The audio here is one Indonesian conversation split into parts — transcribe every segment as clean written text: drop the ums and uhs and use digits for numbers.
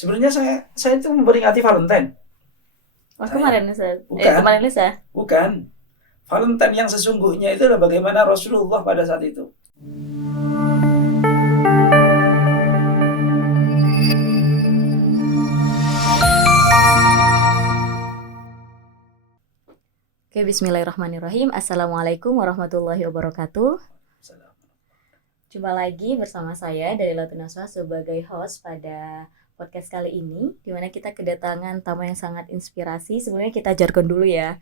Sebenarnya saya itu memperingati Valentine. Kemarin Ustaz. Bukan, Kemarin Lusa. bukan. Valentine yang sesungguhnya itu adalah bagaimana Rasulullah pada saat itu. Oke, bismillahirrahmanirrahim. Assalamualaikum warahmatullahi wabarakatuh. Jumpa lagi bersama saya dari Latunaswa sebagai host pada podcast kali ini, di mana kita kedatangan tamu yang sangat inspirasi. Sebelumnya kita jargon dulu ya.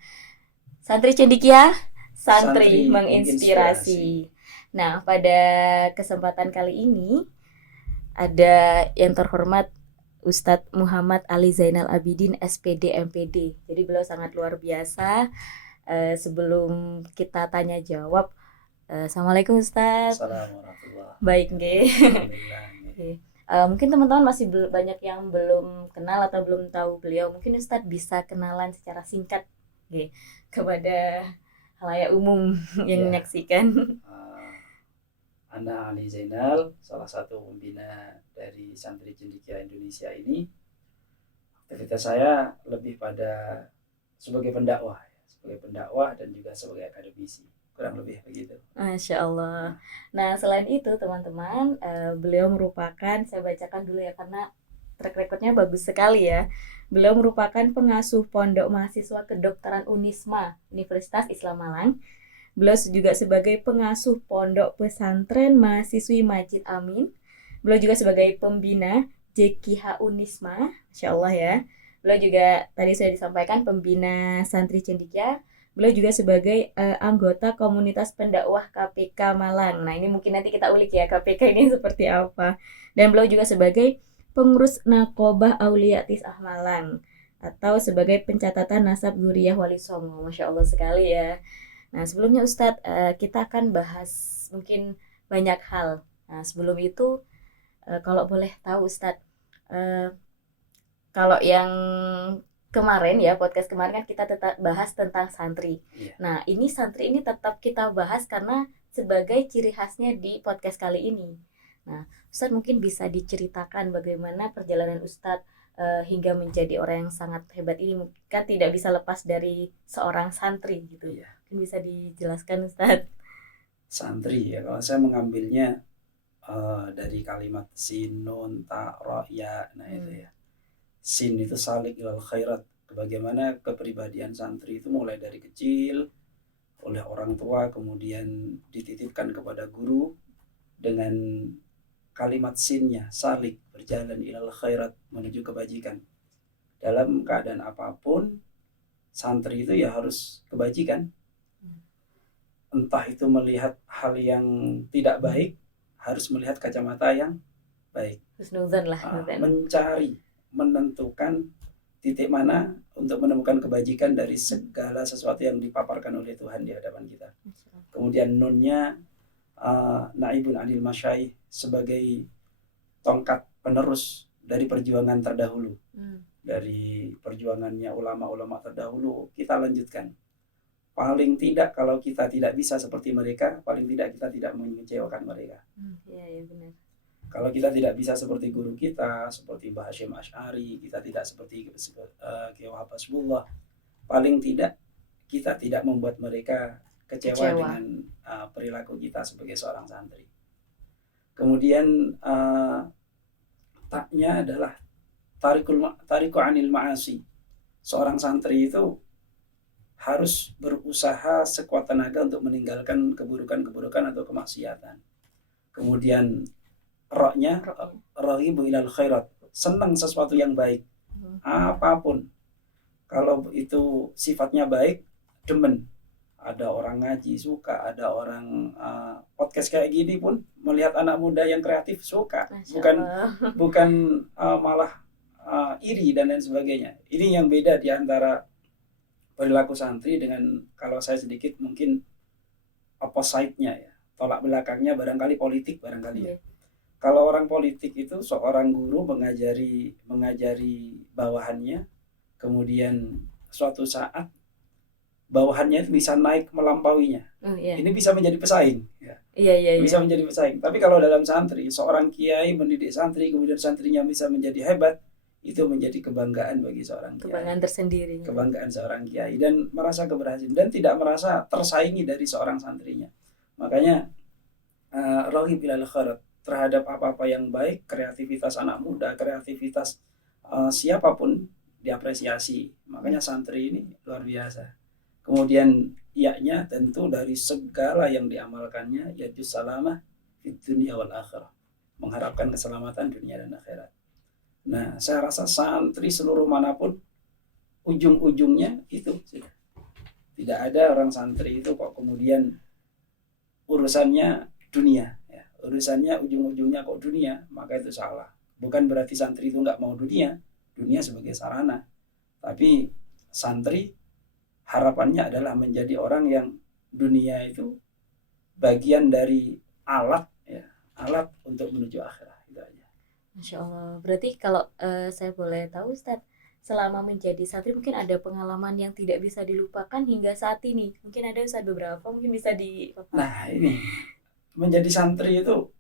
Santri Cendikia, santri menginspirasi. Nah, pada kesempatan kali ini ada yang terhormat Ustadz Muhammad Ali Zainal Abidin SPD MPD. Jadi beliau sangat luar biasa. Sebelum kita tanya jawab, Assalamualaikum Ustadz. Assalamualaikum warahmatullahi Baik nggih. wabarakatuh. Mungkin teman-teman masih banyak yang belum kenal atau belum tahu beliau. Mungkin Ustadz bisa kenalan secara singkat nggih kepada khalayak umum yang menyaksikan. Ana Ali Zainal, salah satu pembina dari Santri Cendikia Indonesia ini. Aktivitas saya lebih pada sebagai pendakwah dan juga sebagai akademisi, kurang lebih begitu. Masya Allah. Nah, selain itu teman-teman, beliau merupakan, saya bacakan dulu ya karena track recordnya bagus sekali ya. Beliau merupakan pengasuh Pondok Mahasiswa Kedokteran Unisma Universitas Islam Malang. Beliau juga sebagai pengasuh Pondok Pesantren Mahasiswi Masjid Amin. Beliau juga sebagai pembina JKH Unisma, Masya Allah ya. Beliau juga tadi sudah disampaikan pembina Santri Cendikia. Beliau juga sebagai anggota komunitas pendakwah KPK Malang. Nah, ini mungkin nanti kita ulik ya KPK ini seperti apa. Dan beliau juga sebagai pengurus Naqobah Aulia Tis'ah Malang atau sebagai pencatatan nasab Zuriyah Wali Songo. Masya Allah sekali ya. Nah, sebelumnya Ustadz, kita akan bahas mungkin banyak hal. Nah, sebelum itu, kalau boleh tahu Ustadz, kalau yang kemarin ya, podcast kemarin kan kita tetap bahas tentang santri. Nah, ini santri ini tetap kita bahas karena sebagai ciri khasnya di podcast kali ini. Nah, Ustadz mungkin bisa diceritakan bagaimana perjalanan Ustadz hingga menjadi orang yang sangat hebat ini. Kan tidak bisa lepas dari seorang santri gitu. Mungkin bisa dijelaskan Ustadz. Santri ya, kalau saya mengambilnya dari kalimat sin, nun, ta, ra, ya, nah itu ya. Sin itu salik ilal khairat. Bagaimana kepribadian santri itu mulai dari kecil oleh orang tua, kemudian dititipkan kepada guru dengan kalimat sinnya, salik, berjalan ilal khairat, menuju kebajikan. Dalam keadaan apapun, santri itu ya harus kebajikan. Entah itu melihat hal yang tidak baik, harus melihat kacamata yang baik. Husnuzan lah. Mencari, menentukan titik mana untuk menemukan kebajikan dari segala sesuatu yang dipaparkan oleh Tuhan di hadapan kita. Kemudian nunnya naibun anil masyaih, sebagai tongkat penerus dari perjuangan terdahulu. Dari perjuangannya ulama-ulama terdahulu kita lanjutkan. Paling tidak kalau kita tidak bisa seperti mereka, paling tidak kita tidak mengecewakan mereka. Iya, benar. Kalau kita tidak bisa seperti guru kita, seperti Mbah Hasyim Asy'ari, kita tidak seperti Kiai Wahab Hasbullah, paling tidak kita tidak membuat mereka kecewa. Dengan perilaku kita sebagai seorang santri. Kemudian taknya adalah tariku anil ma'asi. Seorang santri itu harus berusaha sekuat tenaga untuk meninggalkan keburukan-keburukan atau kemaksiatan. Kemudian rohnya, rahibu ilal khairat, senang sesuatu yang baik, apapun. Kalau itu sifatnya baik, demen. Ada orang ngaji suka, ada orang podcast kayak gini pun melihat anak muda yang kreatif suka, bukan malah iri dan lain sebagainya. Ini yang beda di antara perilaku santri dengan, kalau saya sedikit mungkin opposite-nya ya, tolak belakangnya barangkali politik barangkali ya. Kalau orang politik itu seorang guru mengajari bawahannya, kemudian suatu saat bawahannya itu bisa naik melampauinya. Ini bisa menjadi pesaing ya. Bisa menjadi pesaing. Tapi kalau dalam santri, seorang kiai mendidik santri, kemudian santrinya bisa menjadi hebat, itu menjadi kebanggaan bagi seorang kiai, Kebanggaan tersendiri. kebanggaan seorang kiai, dan merasa keberhasilan dan tidak merasa tersaingi dari seorang santrinya. Makanya raghib ilal khairat, terhadap apa-apa yang baik, kreativitas anak muda, kreativitas siapapun diapresiasi. Makanya santri ini luar biasa. Kemudian iaknya tentu dari segala yang diamalkannya, yajus salamah fid dunya wal akhirah, mengharapkan keselamatan dunia dan akhirat. Nah, saya rasa santri seluruh manapun ujung-ujungnya itu sudah. Tidak ada orang santri itu kok kemudian urusannya dunia, ya. Urusannya ujung-ujungnya kok dunia, maka itu salah. Bukan berarti santri itu nggak mau dunia sebagai sarana. Tapi santri harapannya adalah menjadi orang yang dunia itu bagian dari alat, ya, alat untuk menuju akhirat. Itu aja. Masya Allah. Berarti kalau saya boleh tahu Ustadz, selama menjadi santri mungkin ada pengalaman yang tidak bisa dilupakan hingga saat ini. Mungkin ada Ustadz beberapa, mungkin bisa Nah, ini menjadi santri itu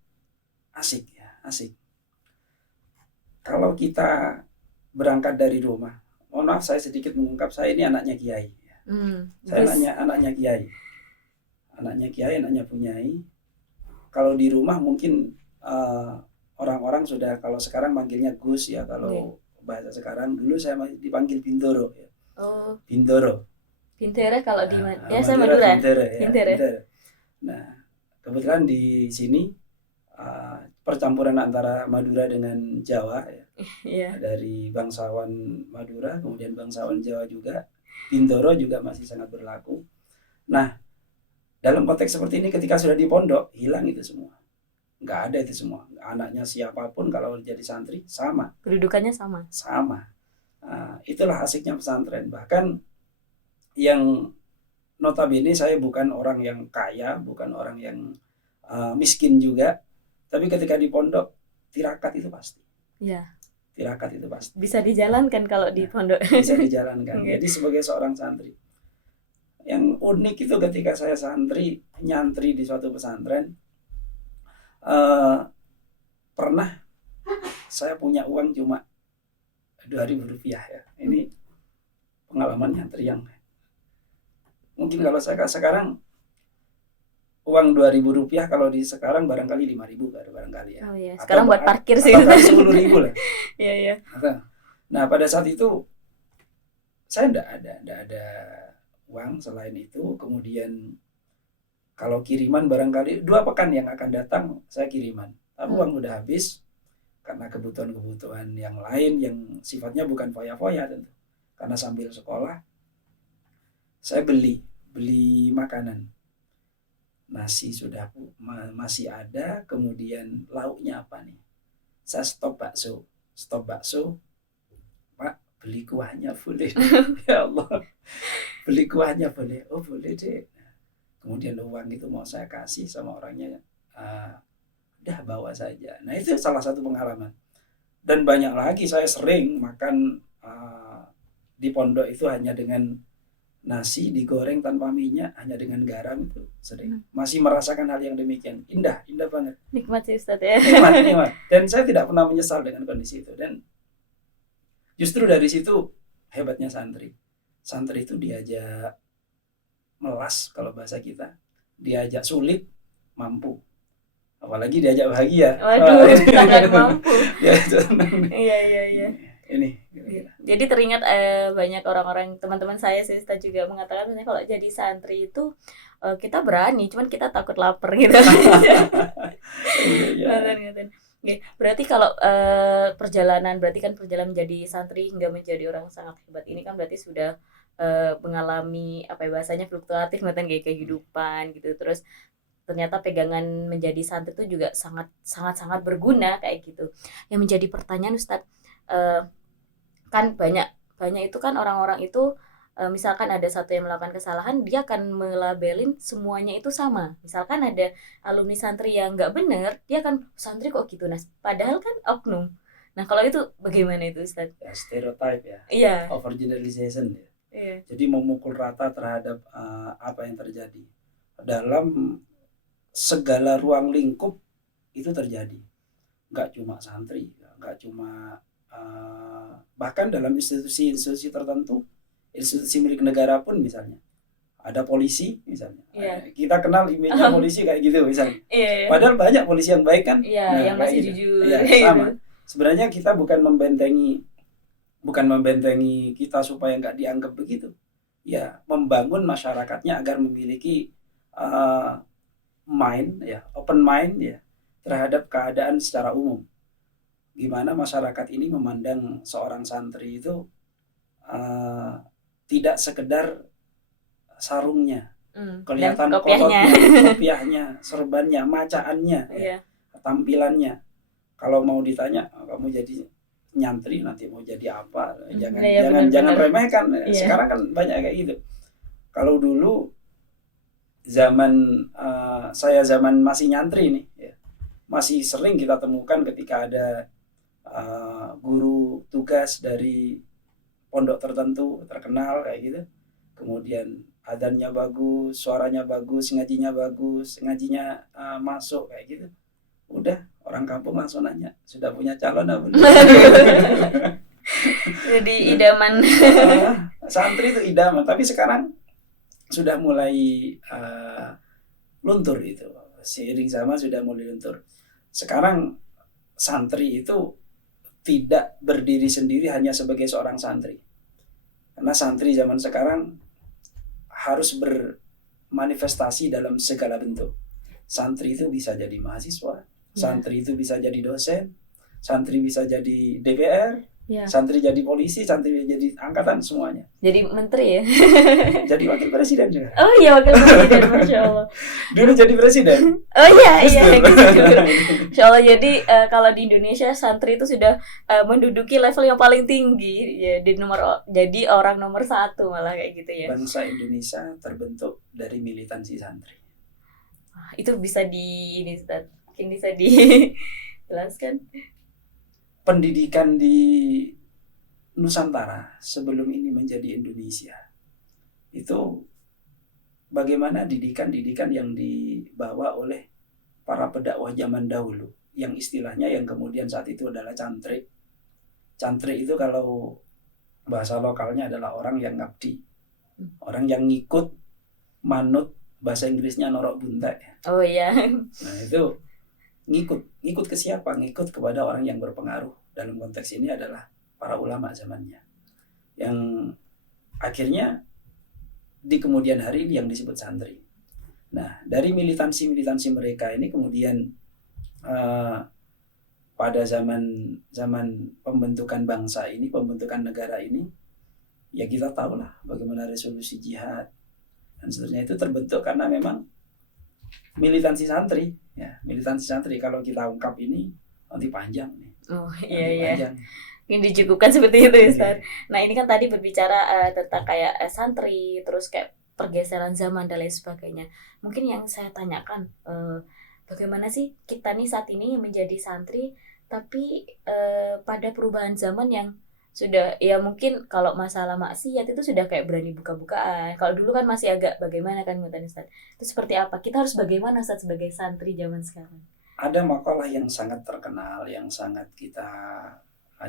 asik ya, asik. Kalau kita berangkat dari rumah, mohon maaf saya sedikit mengungkap, saya ini anaknya kiai. Saya anaknya kiai. Anaknya kiai, anaknya punyai. Kalau di rumah mungkin orang-orang sudah, kalau sekarang manggilnya Gus ya, kalau bahasa sekarang. Dulu saya masih dipanggil Bintoro ya. Oh. Bintoro. Bintoro kalau di ya saya Madura. Bintoro, ya. Bintoro. Nah, kebetulan di sini percampuran antara Madura dengan Jawa ya. Yeah. Dari bangsawan Madura, kemudian bangsawan Jawa juga. Bintoro juga masih sangat berlaku. Nah, dalam konteks seperti ini ketika sudah di pondok, hilang itu semua. Nggak ada itu semua. Anaknya siapapun kalau jadi santri sama. Kedudukannya sama. Sama. Itulah asiknya pesantren. Bahkan yang notabene saya bukan orang yang kaya, bukan orang yang miskin juga. Tapi ketika di pondok, tirakat itu pasti. Iya. Tirakat itu pasti. Bisa dijalankan kalau di pondok. Bisa dijalankan. Jadi sebagai seorang santri, yang unik itu ketika saya nyantri di suatu pesantren, pernah saya punya uang cuma Rp2.000 ya. Ini pengalaman nyantri yang mungkin kalau saya sekarang uang Rp2.000 kalau di sekarang barangkali 5.000 barangkali ya. Oh iya. Sekarang buat parkir sih. Atau 10.000 lah. Iya. Nah, pada saat itu saya enggak ada uang selain itu. Kemudian kalau kiriman barangkali 2 pekan yang akan datang saya kiriman. Tapi uang udah habis karena kebutuhan-kebutuhan yang lain yang sifatnya bukan foya-foya tentu. Karena sambil sekolah saya beli makanan. Nasi sudah masih ada, kemudian lauknya apa nih? Saya stop bakso. Pak, beli kuahnya boleh? Ya Allah, beli kuahnya boleh? Oh boleh deh. Kemudian uang itu mau saya kasih sama orangnya, udah bawa saja. Nah itu salah satu pengalaman. Dan banyak lagi, saya sering makan di pondok itu hanya dengan nasi digoreng tanpa minyak, hanya dengan garam, itu sering. Masih merasakan hal yang demikian. Indah banget. Nikmat sih Ustadz ya. Nikmat. Dan saya tidak pernah menyesal dengan kondisi itu. Dan justru dari situ hebatnya santri. Santri itu diajak melas kalau bahasa kita. Diajak sulit, mampu. Apalagi diajak bahagia. Waduh, sangat mampu. Iya. Ini. Jadi teringat banyak orang-orang, teman-teman saya sih juga mengatakan kalau jadi santri itu kita berani, cuman kita takut lapar gitu. Berarti kalau perjalanan menjadi santri hingga menjadi orang sangat hebat ini kan berarti sudah mengalami bahasanya fluktuatif kayak kehidupan gitu. Terus ternyata pegangan menjadi santri itu juga sangat berguna kayak gitu. Yang menjadi pertanyaan Ustadz, kan banyak itu kan orang-orang itu misalkan ada satu yang melakukan kesalahan, dia akan melabelin semuanya itu sama. Misalkan ada alumni santri yang nggak benar, dia akan santri kok gitu, nah padahal kan oknum. Nah kalau itu bagaimana itu Ustadz? Ya, stereotype ya. Iya. Overgeneralization ya. Iya. Jadi memukul rata terhadap apa yang terjadi dalam segala ruang lingkup itu terjadi. Nggak cuma santri, nggak cuma bahkan dalam institusi-institusi tertentu, institusi milik negara pun misalnya, ada polisi misalnya. Iya. Kita kenal image-nya polisi kayak gitu misalnya. Iya. Padahal banyak polisi yang baik kan. Iya, Nah, yang kayak masih gitu. jujur Iya, kayak sama. gitu. Sebenarnya kita bukan membentengi kita supaya nggak dianggap begitu. Ya, membangun masyarakatnya agar memiliki mind, ya, open mind, ya, terhadap keadaan secara umum. Gimana masyarakat ini memandang seorang santri itu tidak sekedar sarungnya, Dan kelihatan kopiahnya. kolotnya, kopiahnya, serbannya, macaannya, ya, Iya. tampilannya. Kalau mau ditanya, kamu jadi nyantri nanti mau jadi apa? Jangan Iya, jangan benar-benar. remehkan. Iya. Sekarang kan banyak kayak gitu. Kalau dulu zaman saya zaman masih nyantri nih, ya, masih sering kita temukan ketika ada guru tugas dari pondok tertentu terkenal kayak gitu, kemudian adanya bagus, suaranya bagus, ngajinya masuk kayak gitu, udah orang kampung langsung nanya, sudah punya calon apa belum? Jadi idaman. Santri itu idaman, tapi sekarang sudah mulai luntur itu, seiring zaman sudah mulai luntur. Sekarang santri itu tidak berdiri sendiri hanya sebagai seorang santri. Karena santri zaman sekarang harus bermanifestasi dalam segala bentuk. Santri itu bisa jadi mahasiswa, santri itu bisa jadi dosen, santri bisa jadi DPR, santri jadi polisi, santri jadi angkatan, semuanya. Jadi menteri ya? Jadi wakil presiden juga. Oh iya, wakil presiden, Masya Allah. Dulu jadi presiden. Oh iya, Insya Allah. Jadi kalau di Indonesia santri itu sudah menduduki level yang paling tinggi, ya, jadi orang nomor 1 malah kayak gitu ya. Bangsa Indonesia terbentuk dari militansi santri. Itu bisa mungkin bisa dijelaskan. Pendidikan di Nusantara sebelum ini menjadi Indonesia itu bagaimana didikan yang dibawa oleh para pendakwah zaman dahulu, yang istilahnya yang kemudian saat itu adalah cantrik. Cantrik itu kalau bahasa lokalnya adalah orang yang ngabdi, orang yang ngikut, manut, bahasa Inggrisnya norok buntek. Oh iya. Nah itu ngikut ke siapa? Ngikut kepada orang yang berpengaruh. Dalam konteks ini adalah para ulama zamannya, yang akhirnya di kemudian hari ini yang disebut santri. Nah, dari militansi mereka ini kemudian pada zaman pembentukan bangsa ini, pembentukan negara ini, ya kita tahulah bagaimana resolusi jihad dan seterusnya itu terbentuk karena memang militansi santri, ya, militansi santri. Kalau kita ungkap ini nanti panjang nih. Oh iya. Panjang. Ini dicukupkan seperti itu, Ustaz. Nah, ini kan tadi berbicara tentang kayak santri, terus kayak pergeseran zaman dan lain sebagainya. Mungkin yang saya tanyakan, bagaimana sih kita nih saat ini menjadi santri, tapi pada perubahan zaman yang sudah, ya mungkin kalau masalah maksiat itu sudah kayak berani buka-bukaan. Kalau dulu kan masih agak bagaimana kan, Ustaz? Itu seperti apa? Kita harus bagaimana, Ustaz, sebagai santri zaman sekarang? Ada makalah yang sangat terkenal, yang sangat kita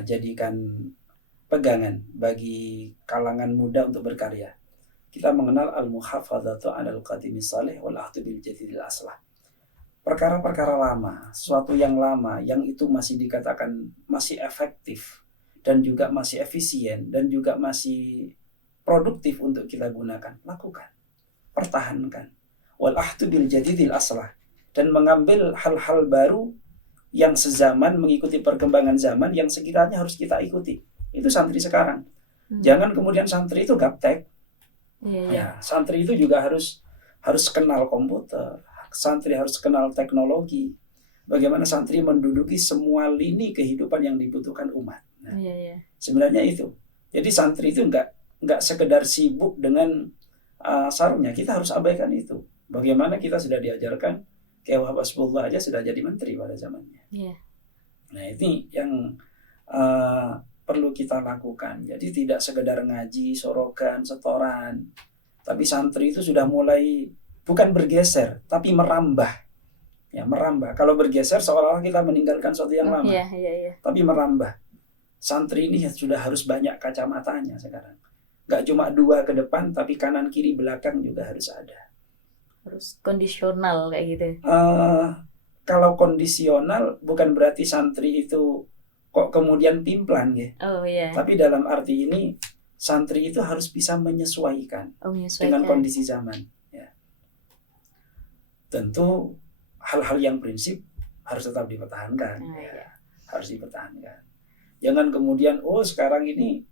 jadikan pegangan bagi kalangan muda untuk berkarya. Kita mengenal al-muhafadzatu 'alal qadimis salih wal ahdu bil jadidil aslah. Perkara-perkara lama, sesuatu yang lama, yang itu masih dikatakan masih efektif dan juga masih efisien dan juga masih produktif untuk kita gunakan, lakukan, pertahankan. Wal ahdu bil jadidil aslah, dan mengambil hal-hal baru yang sezaman, mengikuti perkembangan zaman yang sekiranya harus kita ikuti. Itu santri sekarang. Jangan kemudian santri itu gaptek. Ya, santri itu juga harus kenal komputer. Santri harus kenal teknologi. Bagaimana santri menduduki semua lini kehidupan yang dibutuhkan umat. Nah, sebenarnya itu. Jadi santri itu enggak sekedar sibuk dengan sarungnya. Kita harus abaikan itu. Bagaimana kita sudah diajarkan, kayak Wahab Asbullah aja sudah jadi menteri pada zamannya. Nah, ini yang perlu kita lakukan. Jadi tidak sekedar ngaji, sorogan, setoran, tapi santri itu sudah mulai bukan bergeser, tapi merambah. Ya, merambah. Kalau bergeser seolah-olah kita meninggalkan sesuatu yang lama. Tapi merambah. santri ini sudah harus banyak kacamatanya sekarang. Nggak cuma 2 ke depan, tapi kanan kiri belakang juga harus ada. Harus kondisional kayak gitu. Kalau kondisional bukan berarti santri itu kok kemudian pimplan ya. Oh iya. Tapi dalam arti ini santri itu harus bisa menyesuaikan dengan kondisi zaman. Ya. Tentu hal-hal yang prinsip harus tetap dipertahankan. Iya. Harus dipertahankan. Jangan kemudian sekarang ini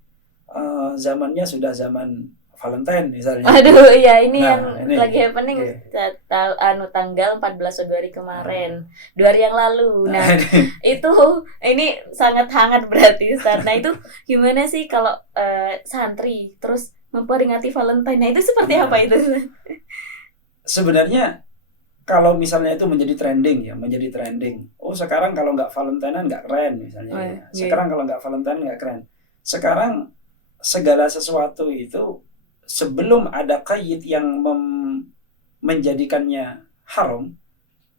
zamannya sudah zaman Valentine misalnya. Aduh, iya ini Nah, yang ini. lagi happening tanggal 14 Februari kemarin, 2 hari yang lalu. Nah, ini sangat hangat berarti Ustaz. Nah, itu gimana sih kalau santri terus memperingati Valentine? Nah, itu seperti apa itu? Sebenarnya kalau misalnya itu menjadi trending. Sekarang kalau nggak Valentine nggak keren misalnya. Sekarang kalau nggak Valentine nggak keren. Sekarang segala sesuatu itu sebelum ada qaid yang menjadikannya haram,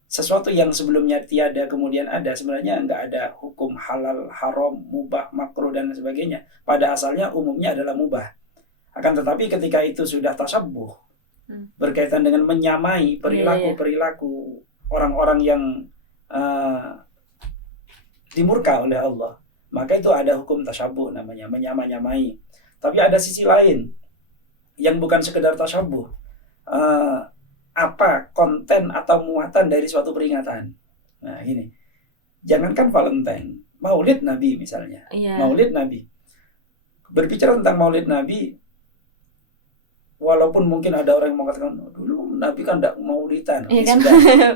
sesuatu yang sebelumnya tiada kemudian ada, sebenarnya nggak ada hukum halal, haram, mubah, makruh dan sebagainya. Pada asalnya umumnya adalah mubah. Akan tetapi ketika itu sudah tasabbuh, berkaitan dengan menyamai perilaku orang-orang yang dimurka oleh Allah, maka itu ada hukum tasabbuh namanya, menyamai. Tapi ada sisi lain yang bukan sekedar tasabbuh. Apa konten atau muatan dari suatu peringatan. Nah ini, jangankan Valentine, Maulid Nabi misalnya. Maulid Nabi. Berbicara tentang Maulid Nabi, walaupun mungkin ada orang yang mengatakan dulu Nabi kan tidak maulidan,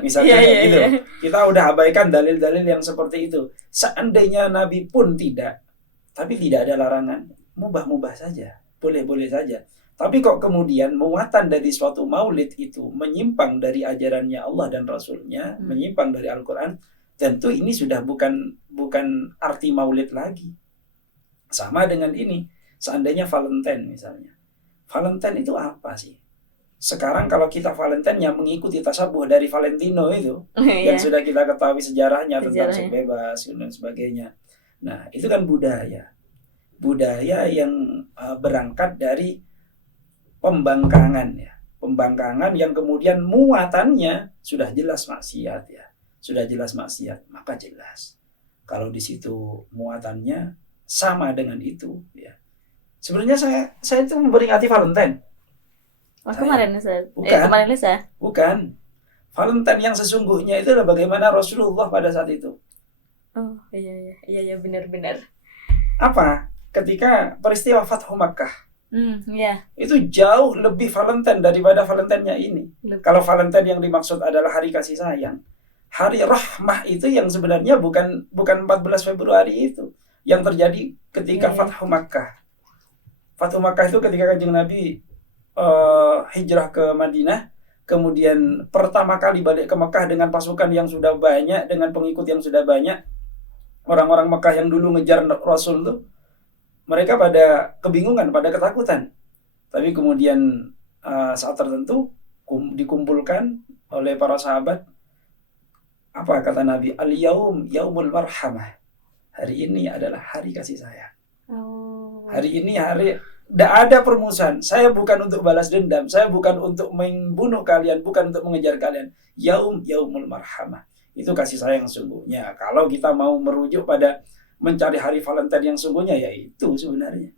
misalnya gitu. Kita udah abaikan dalil-dalil yang seperti itu. Seandainya Nabi pun tidak, tapi tidak ada larangan, mubah-mubah saja, boleh-boleh saja. Tapi kok kemudian muatan dari suatu maulid itu menyimpang dari ajarannya Allah dan Rasulnya, menyimpang dari Al-Quran, tentu ini sudah bukan arti maulid lagi. Sama dengan ini, seandainya Valentine misalnya. Valentine itu apa sih? Sekarang kalau kita Valentine yang mengikuti tasabbuh dari Valentino itu, yang sudah kita ketahui sejarahnya tentang seks bebas dan sebagainya. Nah, itu kan budaya yang berangkat dari pembangkangan ya. Pembangkangan yang kemudian muatannya sudah jelas maksiat ya. Sudah jelas maksiat, maka jelas kalau di situ muatannya sama dengan itu ya. Sebenarnya saya itu memperingati Valentine. Kemarin Ustaz. Kemarin Lusa. Bukan. Valentine yang sesungguhnya itu adalah bagaimana Rasulullah pada saat itu. Oh, iya benar. Apa? Ketika peristiwa Fathu Makkah. Iya. Itu jauh lebih Valentine daripada Valentine-nya ini. Kalau Valentine yang dimaksud adalah hari kasih sayang, hari rahmah itu yang sebenarnya bukan 14 Februari itu yang terjadi ketika Fathu Makkah. Fathu Makkah itu ketika Kanjeng Nabi hijrah ke Madinah, kemudian pertama kali balik ke Mekah dengan pasukan yang sudah banyak, dengan pengikut yang sudah banyak. Orang-orang Mekah yang dulu ngejar Rasul tuh, mereka pada kebingungan, pada ketakutan. Tapi kemudian saat tertentu dikumpulkan oleh para sahabat. Apa kata Nabi? Al-yaum yaumul marhamah. Hari ini adalah hari kasih sayang. Hari ini hari tidak ada permusuhan. Saya bukan untuk balas dendam. Saya bukan untuk membunuh kalian, bukan untuk mengejar kalian. Yaumul marhamah. Itu kasih sayang sungguhnya. Kalau kita mau merujuk pada mencari hari Valentine yang sungguhnya, ya itu sebenarnya.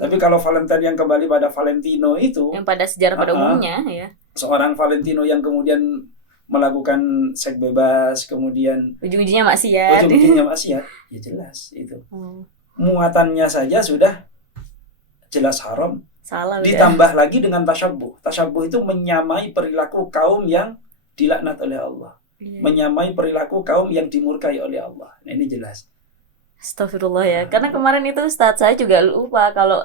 Tapi kalau Valentine yang kembali pada Valentino itu, yang pada sejarah pada umumnya ya, seorang Valentino yang kemudian melakukan seks bebas, kemudian ujung-ujungnya maksiat, ya jelas itu. Muatannya saja sudah jelas haram. Salah, ditambah lagi dengan tasyabbuh. Tasyabbuh itu menyamai perilaku kaum yang dilaknat oleh Allah. Menyamai perilaku kaum yang dimurkai oleh Allah. Nah, ini jelas. Astagfirullah ya. Karena kemarin itu Ustaz saya juga lupa kalau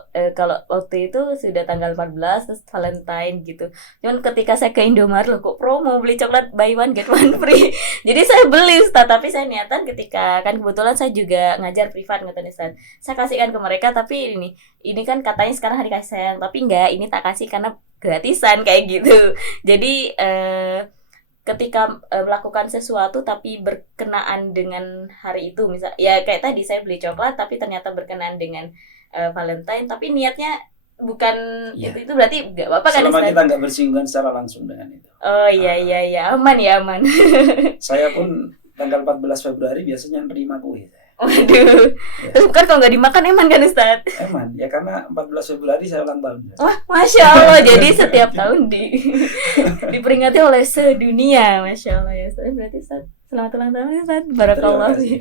waktu itu sudah tanggal 14 terus Valentine gitu. Cuman ketika saya ke Indomaret loh kok promo beli coklat buy one get one free. Jadi saya beli Ustaz, tapi saya niatan ketika kan kebetulan saya juga ngajar privat ngeten Ustaz. Saya kasihkan ke mereka, tapi ini kan katanya sekarang hari kasih sayang, tapi enggak, ini tak kasih karena gratisan kayak gitu. Jadi ketika melakukan sesuatu tapi berkenaan dengan hari itu, misal ya kayak tadi saya beli coklat tapi ternyata berkenaan dengan Valentine, tapi niatnya bukan Iya. itu berarti nggak apa-apa kan Selama Ustaz? kita nggak bersinggungan secara langsung dengan itu. Oh iya iya iya, aman ya, aman. Saya pun tanggal 14 Februari biasanya nerima kue. Waduh, Ya. terus kan kalau nggak dimakan eman kan Ustaz? Eman, ya karena 14 Februari saya ulang tahun. Wah, Masya Allah, jadi setiap tahun diperingati oleh sedunia, Masya Allah ya Ustaz. Berarti Ustaz, selamat ulang tahun ya Ustaz, barakallah. Terima kasih.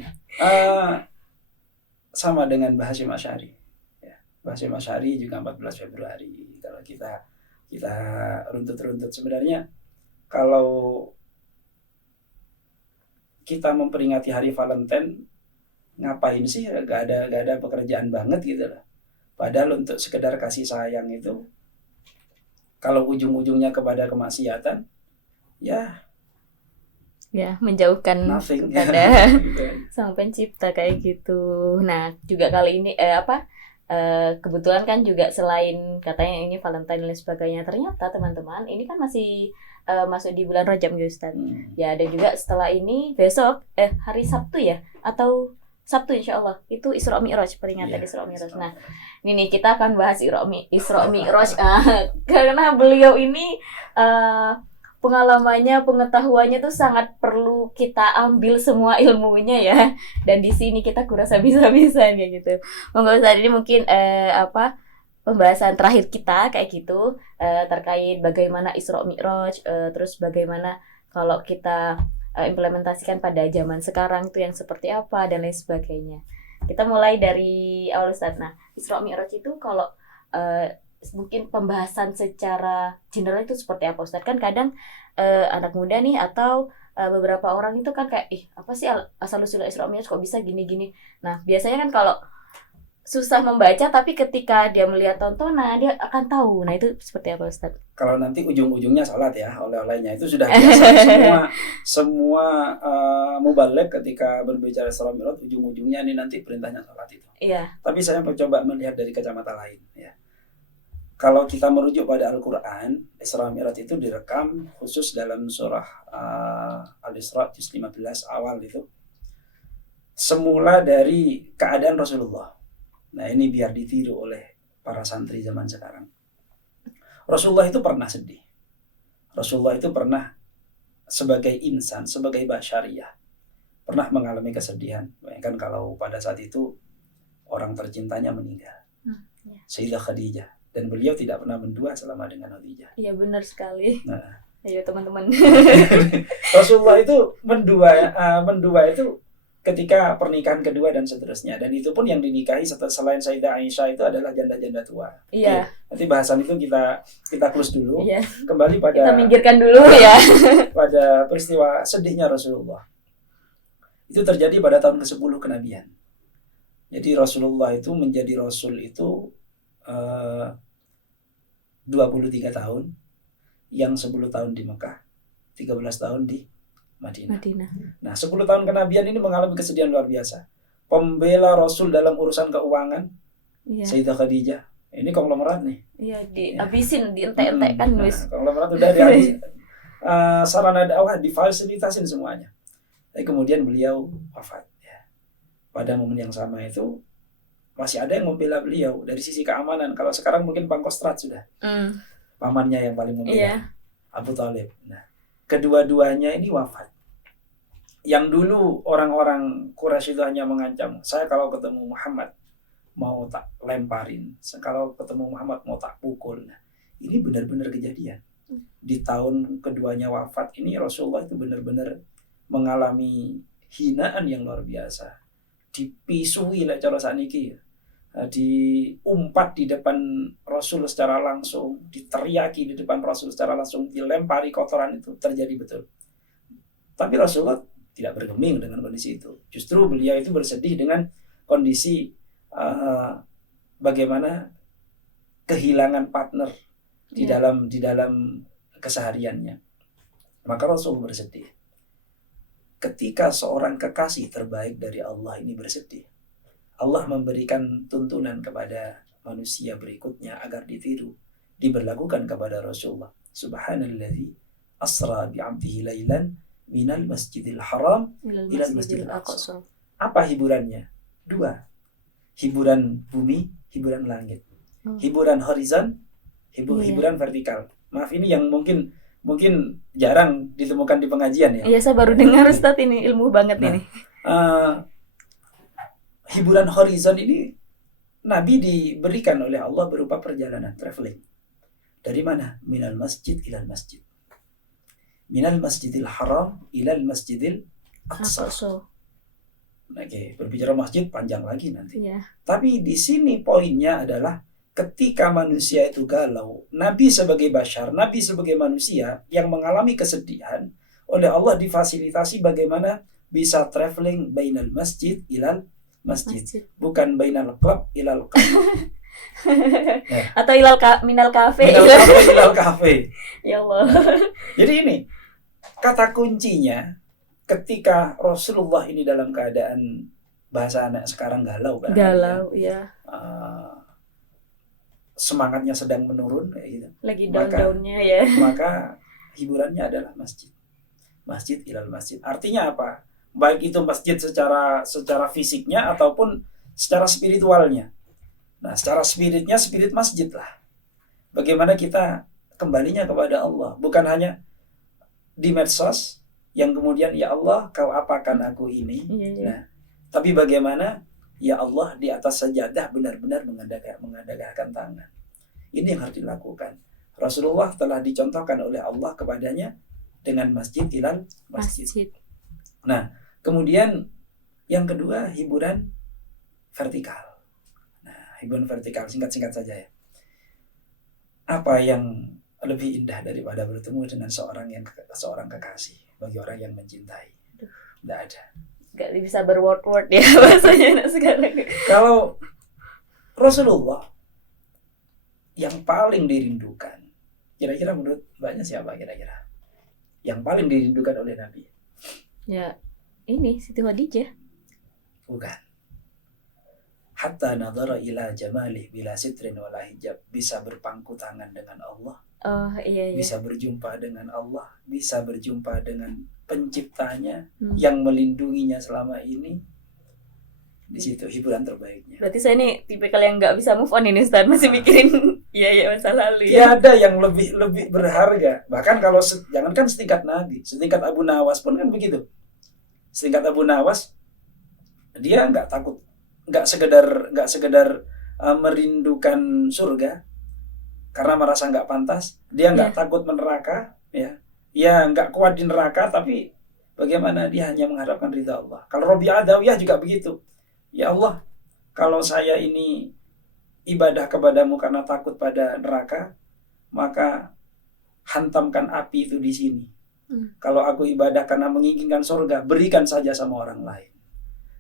Sama dengan Mbah Hasyim Asy'ari. Ya, Mbah Hasyim Asy'ari juga 14 Februari. Kalau kita runtut-runtut, sebenarnya kalau kita memperingati hari Valentine, ngapain sih? Gak ada pekerjaan banget gitu loh. Padahal untuk sekedar kasih sayang itu, kalau ujung-ujungnya kepada kemaksiatan, ya Ya, menjauhkan nothing. kepada Gitu. Sang Pencipta kayak gitu. Nah, juga kali ini kebetulan kan juga selain katanya ini Valentine dan lain sebagainya, ternyata teman-teman ini kan masih masuk di bulan Rajab ya Ustaz. Ya, dan juga setelah ini besok hari Sabtu ya, atau Sabtu insya Allah itu Isra Mi'raj, peringatan Iya, Isra Mi'raj. Nah, ini nih kita akan bahas Isra Mi'raj karena beliau ini pengalamannya, pengetahuannya tuh sangat perlu kita ambil semua ilmunya ya. Dan di sini kita kuras habis-habisan kayak gitu. Monggo saat ini mungkin pembahasan terakhir kita kayak gitu terkait bagaimana Isra Mi'raj, terus bagaimana kalau kita implementasikan pada zaman sekarang itu yang seperti apa dan lain sebagainya. Kita mulai dari awal Ustaz. Nah, Isra Mi'raj itu kalau mungkin pembahasan secara general itu seperti apa Ustaz? Kan kadang anak muda nih atau beberapa orang itu kan kayak apa sih asal-usul Isra Mi'raj kok bisa gini-gini. Nah, biasanya kan kalau susah membaca tapi ketika dia melihat tontonan dia akan tahu. Nah, itu seperti apa Ustaz? Kalau nanti ujung-ujungnya salat ya, oleh-olehnya itu sudah biasa. Semua mubaligh ketika berbicara Isra Mi'raj ujung-ujungnya ini nanti perintahnya salat itu. Iya. Tapi saya mencoba melihat dari kacamata lain ya. Kalau kita merujuk pada Al-Quran, Isra Mi'raj itu direkam khusus dalam surah Al-Isra juz 15 awal itu. Semula dari keadaan Rasulullah. Nah, ini biar ditiru oleh para santri zaman sekarang. Rasulullah itu pernah sedih. Rasulullah itu pernah sebagai insan, sebagai basyariyah, pernah mengalami kesedihan. Bayangkan kalau pada saat itu orang tercintanya meninggal. Sayyidah Khadijah. Dan beliau tidak pernah mendua selama dengan Khadijah. Iya, benar sekali. Nah, ayo teman-teman. Rasulullah itu mendua itu ketika pernikahan kedua dan seterusnya, dan itu pun yang dinikahi selain Sayyidah Aisyah itu adalah janda-janda tua. Iya. Nanti bahasan itu kita close dulu. Iya. Kembali pada kita minggirkan dulu ya. Pada peristiwa sedihnya Rasulullah. Itu terjadi pada tahun ke-10 kenabian. Jadi Rasulullah itu menjadi rasul itu 23 tahun, yang 10 tahun di Mekah, 13 tahun di Madinah. Nah, 10 tahun kenabian ini mengalami kesedihan luar biasa. Pembela Rasul dalam urusan keuangan, Sayyidah Khadijah. Ini konglomerat nih. Iya, dihabisin, dientek-entek kan wis. Konglomerat udah dihabis. Sarana dakwah difasilitasin semuanya. Tapi kemudian beliau wafat. Ya. Pada momen yang sama itu masih ada yang membela beliau dari sisi keamanan. Kalau sekarang mungkin Pangkostrat sudah. Pamannya yang paling membela. Abu Thalib. Nah, kedua-duanya ini wafat. Yang dulu orang-orang Quraisy itu hanya mengancam, saya kalau ketemu Muhammad mau tak lemparin, kalau ketemu Muhammad mau tak pukul. Nah, ini benar-benar kejadian. Di tahun keduanya wafat ini Rasulullah itu benar-benar mengalami hinaan yang luar biasa. Dipisui oleh cara saniki, diumpat di depan Rasul secara langsung, diteriaki di depan Rasul secara langsung, dilempari kotoran, itu terjadi betul. Tapi Rasulullah tidak bergeming dengan kondisi itu. Justru beliau itu bersedih dengan kondisi bagaimana kehilangan partner di dalam kesehariannya. Maka Rasul bersedih. Ketika seorang kekasih terbaik dari Allah ini bersedih, Allah memberikan tuntunan kepada manusia berikutnya agar ditiru, diberlakukan kepada Rasulullah. Subhanalladzi asra bi'abdihi lailan minal masjidil haram ilal masjidil aqsa. Apa hiburannya? Dua. Hiburan bumi, hiburan langit. Hiburan horizon, hiburan vertikal. Maaf, ini yang mungkin jarang ditemukan di pengajian ya. Iya, saya baru dengar Ustadz, ini ilmu banget ini. Hiburan horizon ini Nabi diberikan oleh Allah berupa perjalanan traveling. Dari mana? Minal masjid ilal masjid. Minal masjidil haram ilal masjidil aqsa. Oke, berbicara masjid panjang lagi nanti. Iya. Tapi di sini poinnya adalah ketika manusia itu galau, Nabi sebagai bashar, Nabi sebagai manusia yang mengalami kesedihan, oleh Allah difasilitasi bagaimana bisa traveling bainal masjid ilal masjid. Bukan bainal klub ilal klub. Ya. Atau minal kafe. Ilal kafe. Ya Allah. Jadi ini kata kuncinya ketika Rasulullah ini dalam keadaan bahasa anak sekarang galau kan. Galau, ya. Semangatnya sedang menurun kayak gitu. Lagi down-downnya ya. Maka hiburannya adalah masjid. Masjid ilal masjid. Artinya apa? Baik itu masjid secara fisiknya ataupun secara spiritualnya. Nah, secara spiritnya spirit masjid lah. Bagaimana kita kembalinya kepada Allah, bukan hanya di medsos yang kemudian ya Allah kau apakan aku ini. Iya. Nah, tapi bagaimana ya Allah di atas sajadah benar-benar mengadakan tangan. Ini yang harus dilakukan. Rasulullah telah dicontohkan oleh Allah kepadanya dengan masjid ilal masjid. Nah, kemudian yang kedua hiburan vertikal. Nah, hiburan vertikal singkat-singkat saja ya. Apa yang lebih indah daripada bertemu dengan seorang kekasih bagi orang yang mencintai? Tidak ada. Gak bisa berword-word ya bahasanya sekarang. Kalau Rasulullah yang paling dirindukan, kira-kira menurut Mbaknya siapa kira-kira? Yang paling dirindukan oleh Nabi? Ya, ini Siti Khadijah. Bukan. Hatta nadhara ila jamalih bila sitrin wala hijab. Bisa berpangku tangan dengan Allah. Oh iya. Bisa berjumpa dengan Allah. Bisa berjumpa dengan penciptanya yang melindunginya selama ini. Di situ hiburan terbaiknya. Berarti saya ini tipikal yang nggak bisa move on ini Ustaz, masih mikirin masa lalu ya. Ya ada yang lebih berharga. Bahkan kalau jangankan setingkat Nabi, setingkat Abu Nawas pun kan begitu. Setingkat Abu Nawas dia nggak takut, nggak sekedar merindukan surga karena merasa nggak pantas. Dia nggak takut neraka, ya. Ya nggak kuat di neraka, tapi bagaimana dia hanya mengharapkan ridha Allah. Kalau Rabi'ah Adawiyah juga begitu. Ya Allah, kalau saya ini ibadah kepadamu karena takut pada neraka, maka hantamkan api itu di sini. Kalau aku ibadah karena menginginkan surga, berikan saja sama orang lain.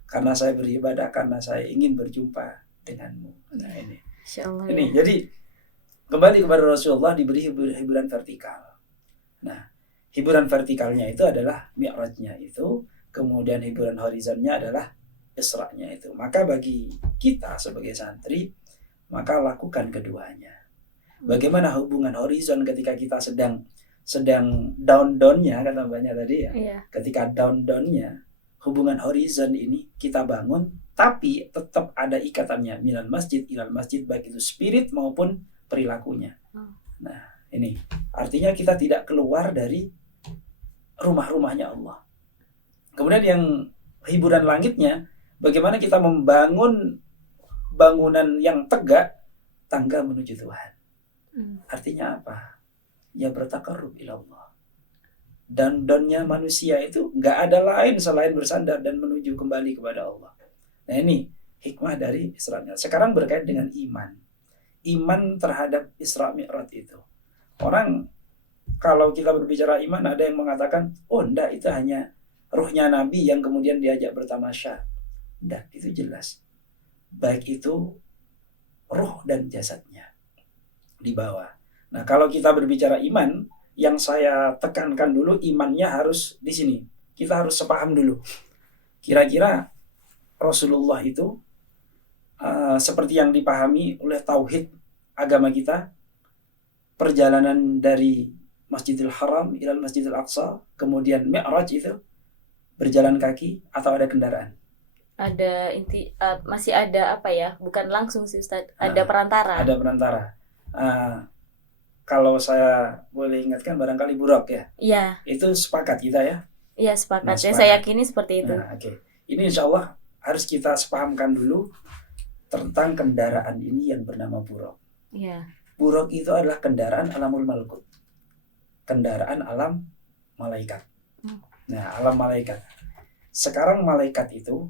Karena saya beribadah karena saya ingin berjumpa denganmu. Nah ini. Insyaallah, ini ya. Jadi kembali kepada Rasulullah diberi hiburan vertikal. Nah, hiburan vertikalnya itu adalah mi'rajnya itu, kemudian hiburan horizonnya adalah Isra-nya itu. Maka bagi kita sebagai santri, maka lakukan keduanya. Bagaimana hubungan horizon ketika kita sedang down-downnya, kata Mbaknya tadi ya. Iya. Ketika down-downnya, hubungan horizon ini kita bangun, tapi tetap ada ikatannya minal masjid ilal masjid, baik itu spirit maupun perilakunya. Nah, ini artinya kita tidak keluar dari rumah-rumahnya Allah. Kemudian yang hiburan langitnya, bagaimana kita membangun bangunan yang tegak, tangga menuju Tuhan. Artinya apa? Ya bertakarrub ila Allah. Dan donnya manusia itu nggak ada lain selain bersandar dan menuju kembali kepada Allah. Nah ini hikmah dari Isra Mi'raj. Sekarang berkait dengan iman. Iman terhadap Isra Mi'raj itu. Orang kalau kita berbicara iman, ada yang mengatakan, oh enggak, itu hanya ruhnya Nabi yang kemudian diajak bertamasya. Enggak, itu jelas. Baik itu ruh dan jasadnya dibawa. Nah, kalau kita berbicara iman, yang saya tekankan dulu imannya harus di sini. Kita harus sepaham dulu. Kira-kira Rasulullah itu seperti yang dipahami oleh tauhid agama kita, perjalanan dari Masjidil Haram ilal Masjidil Aqsa, kemudian Mi'raj itu berjalan kaki atau ada kendaraan? Ada masih ada apa ya? Bukan langsung sih Ustaz, ada perantara. Ada perantara. Kalau saya boleh ingatkan barangkali Buraq ya. Iya. Itu sepakat kita ya. Iya sepakat. Nah, Ya, sepakat. saya yakini seperti itu. Nah, oke. Ini insya Allah harus kita sepahamkan dulu tentang kendaraan ini yang bernama Buraq. Iya. Buraq itu adalah kendaraan alamul malakut. Kendaraan alam malaikat. Nah, alam malaikat. Sekarang malaikat itu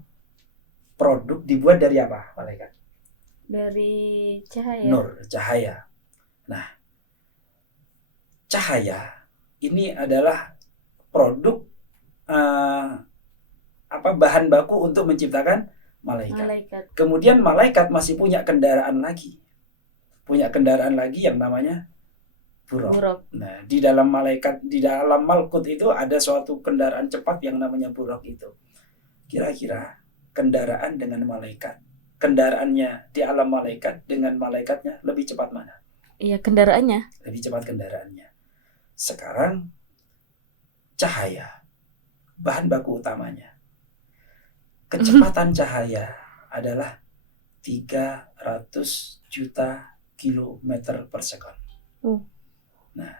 produk dibuat dari apa malaikat? Dari cahaya. Nur, cahaya. Nah, cahaya ini adalah produk bahan baku untuk menciptakan malaikat. Kemudian malaikat masih punya kendaraan lagi. Punya kendaraan lagi yang namanya Buraq. Nah, di dalam malaikat, di dalam malkut itu ada suatu kendaraan cepat yang namanya Buraq itu. Kira-kira kendaraan dengan malaikat, kendaraannya di alam malaikat dengan malaikatnya lebih cepat mana? Iya, kendaraannya. Lebih cepat kendaraannya. Sekarang cahaya, bahan baku utamanya. Kecepatan cahaya adalah 300 juta kilometer per sekon. Nah,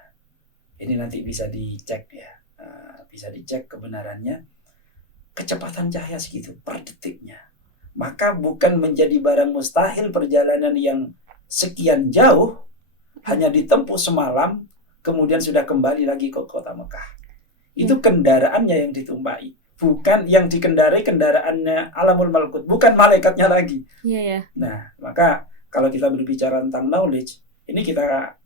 ini nanti bisa dicek ya, bisa dicek kebenarannya. Kecepatan cahaya segitu per detiknya. Maka bukan menjadi barang mustahil perjalanan yang sekian jauh hanya ditempuh semalam, kemudian sudah kembali lagi ke kota Mekah. Itu kendaraannya yang ditumpai, bukan yang dikendarai kendaraannya alamul malakut, bukan malaikatnya lagi. Iya. Nah, maka kalau kita berbicara tentang knowledge, ini kita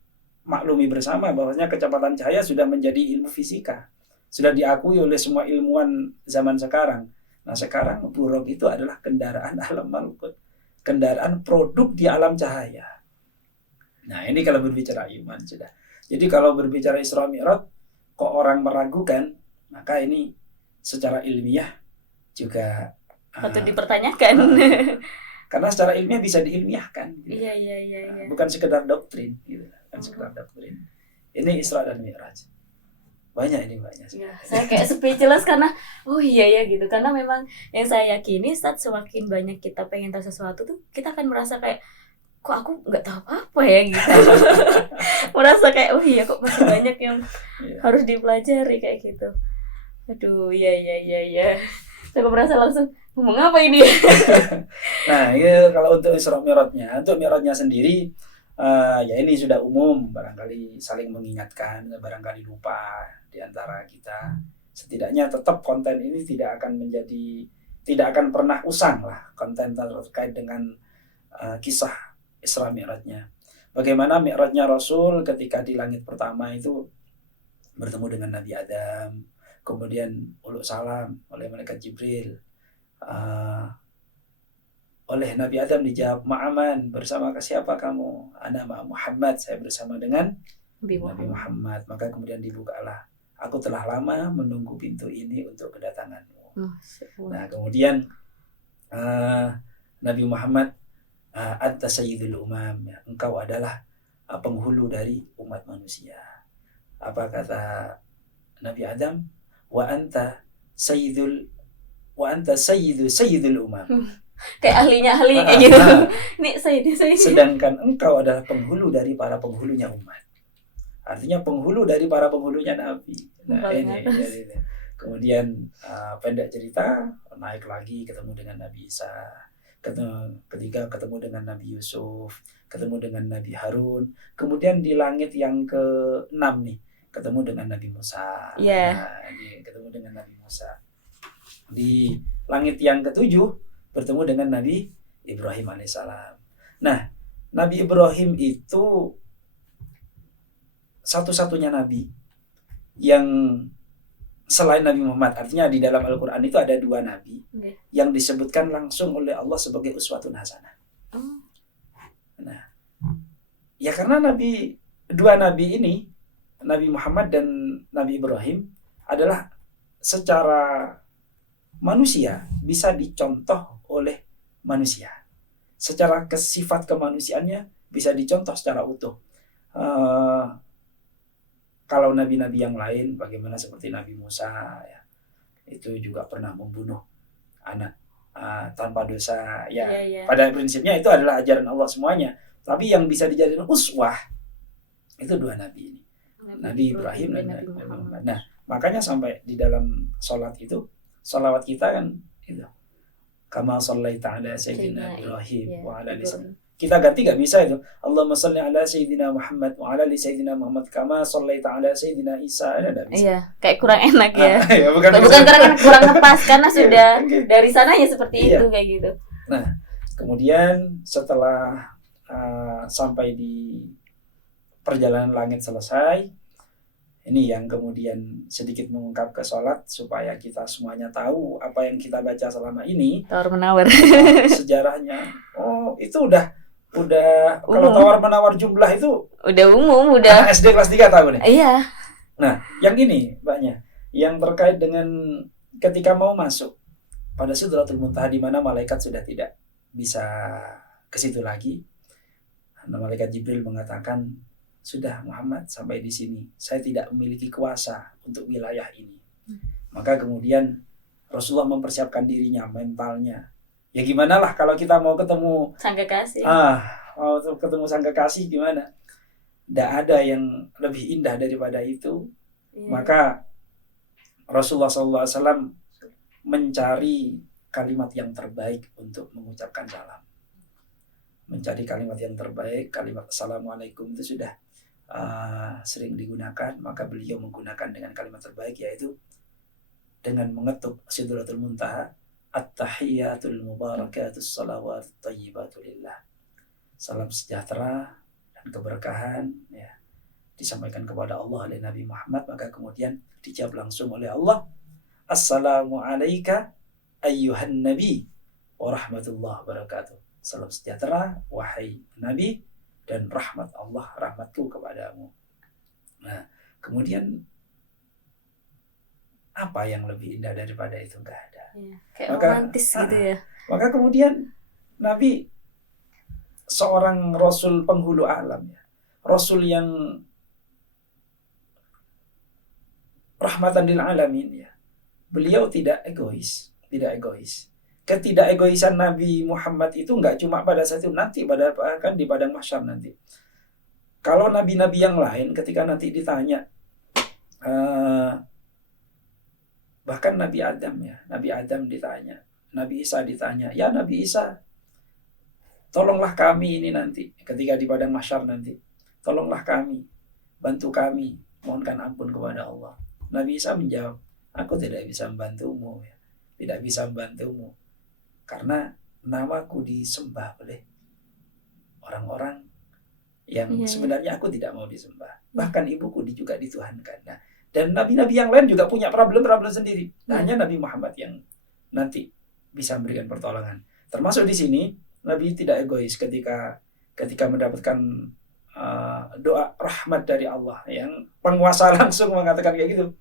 maklumi bersama bahwasanya kecepatan cahaya sudah menjadi ilmu fisika, sudah diakui oleh semua ilmuwan zaman sekarang. Nah, sekarang Buraq itu adalah kendaraan alam malakut, kendaraan produk di alam cahaya. Nah, ini kalau berbicara iman sudah. Jadi kalau berbicara Isra Mi'raj, kok orang meragukan, maka ini secara ilmiah juga patut dipertanyakan. Karena secara ilmiah bisa diilmiahkan. Gitu. Iya. Bukan sekedar doktrin, gitu. Bukan sekedar doktrin. Ini Isra dan Mi'raj. Banyak. Ya, saya kayak speechless karena iya gitu. Karena memang yang saya yakini saat semakin banyak kita pengen tahu sesuatu tuh, kita akan merasa kayak kok aku nggak tahu apa ya gitu. Merasa kayak iya kok masih banyak yang harus dipelajari kayak gitu. Aduh, iya. Saya merasa langsung ngomong apa ini? Nah, ya kalau untuk Isra Mi'rajnya, untuk Mi'rajnya sendiri ya ini sudah umum, barangkali saling mengingatkan, barangkali lupa di antara kita. Setidaknya tetap konten ini tidak akan pernah usang lah konten terkait dengan kisah Isra Mi'rajnya. Bagaimana Mi'rajnya Rasul ketika di langit pertama itu bertemu dengan Nabi Adam, kemudian uluk salam oleh malaikat Jibril. Oleh Nabi Adam dijawab, "Ma'aman, bersama siapa kamu?" "Ana ma Muhammad, saya bersama dengan Nabi Muhammad." Maka kemudian dibukalah, "Aku telah lama menunggu pintu ini untuk kedatanganmu." Nah, kemudian Nabi Muhammad, "Anta sayyidul umam," engkau adalah penghulu dari umat manusia. Apa kata Nabi Adam? "Wa anta sayyidul umam." Kayak ahlinya kayak gitu. Nih saya. Sedangkan engkau adalah penghulu dari para penghulunya umat. Artinya penghulu dari para penghulunya Nabi. Nah, ini. Kemudian pendek cerita, naik lagi ketemu dengan Nabi Isa, ketika ketemu dengan Nabi Yusuf, ketemu dengan Nabi Harun, kemudian di langit yang ke-6 nih ketemu dengan Nabi Musa. Nah, ketemu dengan Nabi Musa. Di langit yang ke-7 bertemu dengan Nabi Ibrahim alaihissalam. Nah, Nabi Ibrahim itu satu-satunya Nabi yang selain Nabi Muhammad. Artinya di dalam Al-Quran itu ada 2 Nabi yang disebutkan langsung oleh Allah sebagai uswatun hasanah. Nah, ya karena 2 Nabi ini, Nabi Muhammad dan Nabi Ibrahim adalah secara manusia bisa dicontoh oleh manusia. Secara sifat kemanusiaannya bisa dicontoh secara utuh. kalau nabi-nabi yang lain, bagaimana seperti Nabi Musa, ya, itu juga pernah membunuh anak tanpa dosa. Ya, Iya. pada prinsipnya itu adalah ajaran Allah semuanya. Tapi yang bisa dijadikan uswah itu dua nabi ini, Nabi Ibrahim dan Nabi Muhammad. Nah, makanya sampai di dalam sholat itu, sholawat kita kan itu, kama shallaita ala sayyidina Ibrahim wa ala ali. Kita ganti nggak bisa itu. Allahumma sholli ala sayyidina Muhammad wa ala ali sayyidina Muhammad kama shallaita ala sayyidina Isa. Ada enggak bisa? Iya, kayak kurang enak ya. Ya bukan karena kurang ngepas karena sudah dari sananya seperti Iya. itu kayak gitu. Nah, kemudian setelah sampai di perjalanan langit selesai, ini yang kemudian sedikit mengungkap ke sholat supaya kita semuanya tahu apa yang kita baca selama ini. Tawar menawar. Sejarahnya. Oh, itu udah kalau tawar menawar jumlah itu udah umum, udah SD kelas 3 tahu nih. Iya. Nah, yang ini banyak yang terkait dengan ketika mau masuk pada Sidratul Muntaha di mana malaikat sudah tidak bisa ke situ lagi. Nah, malaikat Jibril mengatakan, "Sudah Muhammad sampai di sini. Saya tidak memiliki kuasa untuk wilayah ini." Maka kemudian Rasulullah mempersiapkan dirinya, mentalnya. Ya gimana lah kalau kita mau ketemu sang kekasih. Mau ketemu sang kekasih gimana? Tidak ada yang lebih indah daripada itu. Iya. Maka Rasulullah SAW mencari kalimat yang terbaik untuk mengucapkan salam. Mencari kalimat yang terbaik, kalimat Assalamualaikum itu sudah sering digunakan. Maka beliau menggunakan dengan kalimat terbaik, yaitu dengan mengetuk Sidratul Muntaha, At-tahiyyatul mubarakatus salawatut thayyibatu lillah. Salam sejahtera dan keberkahan ya disampaikan kepada Allah oleh Nabi Muhammad. Maka kemudian dijawab langsung oleh Allah, Assalamu alayka ayyuhan nabi wa rahmatullahi wabarakatuh. Salam sejahtera wahai Nabi dan rahmat Allah, rahmatku kepadamu. Nah, kemudian apa yang lebih indah daripada itu? Enggak ada. Kayak romantis gitu ya. Maka kemudian Nabi seorang Rasul penghulu alam ya. Rasul yang rahmatan lil alamin ya. Beliau tidak egois. Ketidakegoisan Nabi Muhammad itu enggak cuma pada saat itu, nanti bahkan di padang mahsyar nanti. Kalau nabi-nabi yang lain ketika nanti ditanya, bahkan Nabi Adam ditanya, Nabi Isa ditanya, ya Nabi Isa, tolonglah kami ini nanti ketika di padang mahsyar nanti, tolonglah kami, bantu kami, mohonkan ampun kepada Allah. Nabi Isa menjawab, aku tidak bisa membantumu, tidak bisa membantumu, karena namaku disembah oleh orang-orang yang sebenarnya aku tidak mau disembah, bahkan ibuku juga dituhankan. Nah, dan nabi-nabi yang lain juga punya problem sendiri. Hanya Nabi Muhammad yang nanti bisa memberikan pertolongan. Termasuk di sini Nabi tidak egois ketika mendapatkan doa rahmat dari Allah yang penguasa langsung mengatakan kayak gitu.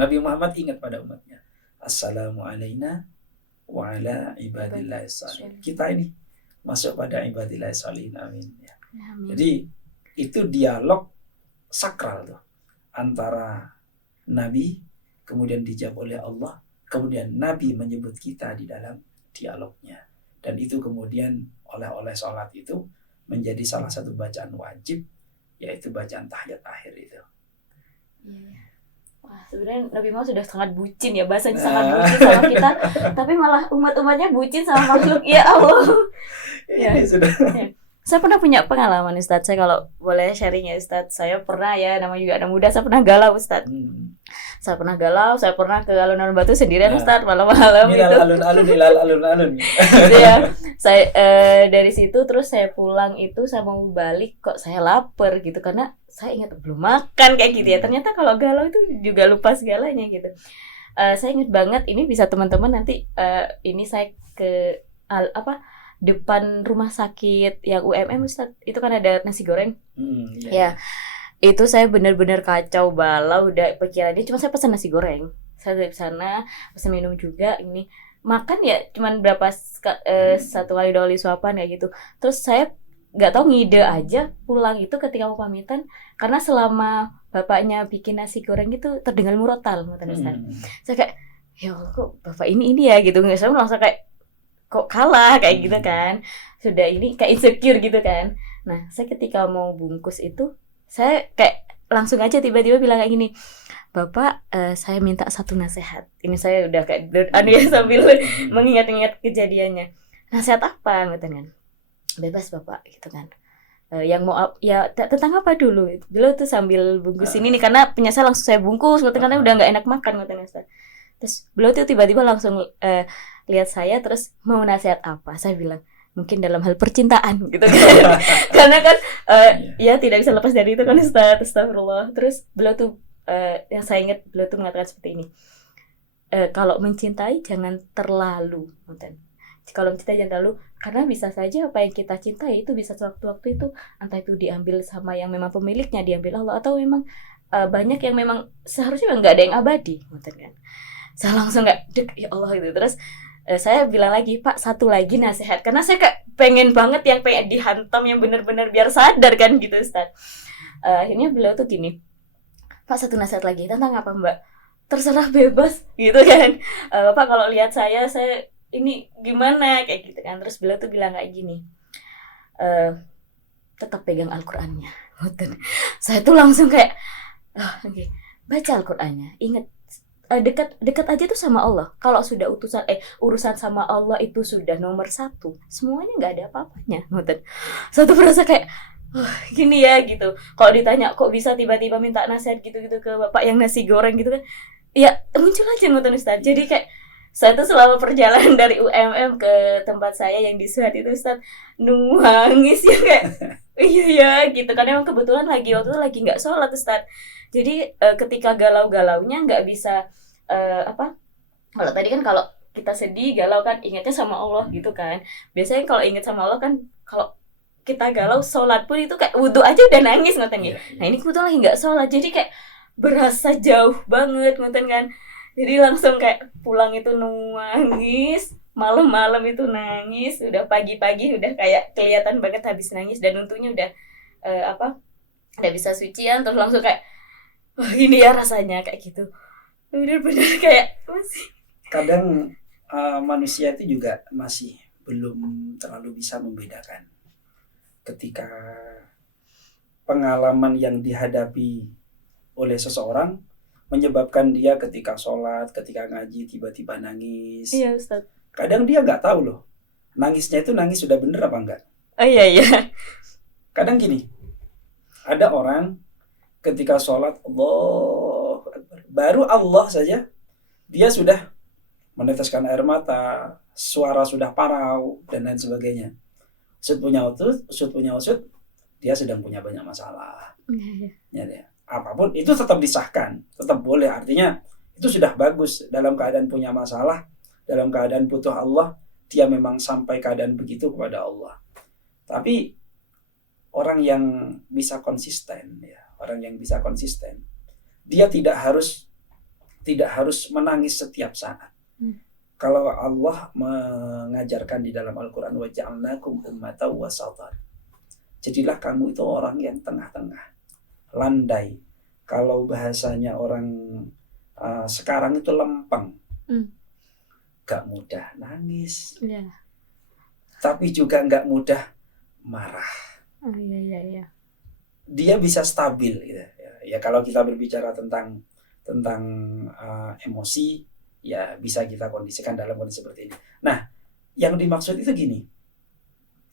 Nabi Muhammad ingat pada umatnya. Assalamu alayna wa ala ibadillahi shalihin. Kita ini masuk pada ibadillahi shalihin. Amin. Amin. Jadi itu dialog sakral tuh antara Nabi, kemudian dijawab oleh Allah, kemudian Nabi menyebut kita di dalam dialognya. Dan itu kemudian oleh sholat itu menjadi salah satu bacaan wajib, yaitu bacaan tahiyat akhir itu. Wah, sebenarnya Nabi Muhammad sudah sangat bucin ya, bahasanya sangat bucin sama kita, tapi malah umat-umatnya bucin sama makhluk. Ya Allah. Ini sudah. Saya pernah punya pengalaman Ustadz, saya kalau boleh sharing ya Ustadz. Saya pernah ya, namanya juga anak muda, saya pernah galau Ustadz. Saya pernah galau, saya pernah ke alun-alun Batu sendirian Ustadz, malam-malam itu. Alun-alun ilal alun-alun. Ya, saya dari situ terus saya pulang itu, saya mau balik kok saya lapar gitu, karena saya ingat belum makan kayak gitu ya. Ternyata kalau galau itu juga lupa segalanya gitu. Saya ingat banget, ini bisa teman-teman nanti ini saya ke depan rumah sakit yang UMM Ustadz, itu kan ada nasi goreng. Ya, itu saya benar-benar kacau balau, udah pikirannya cuma saya pesan nasi goreng. Saya dari sana pesan minum juga, ini makan ya cuman berapa satu kali 2 kali suapan kayak gitu. Terus saya nggak tahu ngide aja pulang itu ketika mau pamitan, karena selama bapaknya bikin nasi goreng itu terdengar murotal ngoten Ustaz. Saya kayak ya Allah kok bapak ini ya gitu, saya langsung kayak kok kalah kayak gitu kan, sudah ini kayak insecure gitu kan. Nah saya ketika mau bungkus itu saya kayak langsung aja tiba-tiba bilang kayak gini, Bapak, saya minta satu nasihat. Ini saya udah kayak ya sambil mengingat-ingat kejadiannya. Nasihat apa gitu kan? Bebas Bapak gitu kan. Yang mau ya tentang apa dulu? Dulu tuh sambil bungkus ini nih, karena penyesal langsung saya bungkus gitu, karena udah nggak enak makan gitu. Terus beliau tuh tiba-tiba langsung lihat saya, terus mau nasihat apa? Saya bilang mungkin dalam hal percintaan gitu kan. Karena kan ya tidak bisa lepas dari itu kan Ustaz. Astagfirullah. Terus beliau tuh yang saya ingat beliau tuh mengatakan seperti ini, kalau mencintai jangan terlalu, kalau mencintai jangan terlalu, karena bisa saja apa yang kita cintai itu bisa sewaktu-waktu itu entah itu diambil sama yang memang pemiliknya, diambil Allah, atau memang banyak yang memang seharusnya nggak ada yang abadi, kan. Saya langsung nggak dek ya Allah gitu. Terus saya bilang lagi, Pak, satu lagi nasihat, karena saya kayak pengen banget yang pengen dihantam yang benar-benar biar sadar kan gitu Ustaz. Akhirnya beliau tuh gini, Pak, satu nasihat lagi. Tentang apa Mbak? Terserah, bebas gitu kan. Pak kalau lihat saya ini gimana kayak gitu kan. Terus beliau tuh bilang kayak gini, tetap pegang Al-Qur'annya. Saya tuh langsung kayak okay. Baca Al-Qur'annya. Ingat, dekat aja tuh sama Allah. Kalau sudah urusan sama Allah itu sudah nomor 1, semuanya nggak ada apa-apanya. Saya tuh merasa kayak gini ya gitu. Kalau ditanya kok bisa tiba-tiba minta nasihat gitu-gitu ke bapak yang nasi goreng gitu kan, ya muncul aja ngoten Ustaz. Jadi kayak saya tuh selama perjalanan dari UMM ke tempat saya yang di Suhat itu Ustaz, nangis ya kayak iya ya gitu, karena emang kebetulan waktu itu lagi nggak sholat Ustaz. Jadi ketika galau-galaunya nggak bisa kalau tadi kan kalau kita sedih galau kan ingatnya sama Allah gitu kan. Biasanya kalau ingat sama Allah kan, kalau kita galau sholat pun itu kayak wudhu aja udah nangis ngoten ya. Nah ini kebetulan lagi nggak sholat, jadi kayak berasa jauh banget ngoten kan. Jadi langsung kayak pulang itu nangis, malam-malam itu nangis, udah pagi-pagi udah kayak kelihatan banget habis nangis, dan untungnya udah udah bisa sucian, terus langsung kayak ini ya rasanya kayak gitu. Bener-bener kayak masih. Kadang manusia itu juga masih belum terlalu bisa membedakan ketika pengalaman yang dihadapi oleh seseorang menyebabkan dia ketika sholat, ketika ngaji tiba-tiba nangis. Iya Ustaz. Kadang dia nggak tahu loh, nangisnya itu nangis sudah bener apa enggak. Oh iya. Kadang gini, ada orang ketika sholat Allah Akbar, baru Allah saja dia sudah meneteskan air mata, suara sudah parau dan lain sebagainya. Usut punya usut, dia sedang punya banyak masalah. Ya, apapun itu tetap disahkan, tetap boleh. Artinya itu sudah bagus. Dalam keadaan punya masalah, dalam keadaan butuh Allah, dia memang sampai keadaan begitu kepada Allah. Tapi orang yang bisa konsisten, dia tidak harus menangis setiap saat. Kalau Allah mengajarkan di dalam Al-Quran, wa ja'alnakum ummatan wasatan, jadilah kamu itu orang yang tengah-tengah, landai. Kalau bahasanya orang sekarang itu lempeng, gak mudah nangis, tapi juga gak mudah marah. Iya. Dia bisa stabil gitu. Ya kalau kita berbicara tentang emosi, ya bisa kita kondisikan dalam kondisi seperti ini. Nah, yang dimaksud itu gini.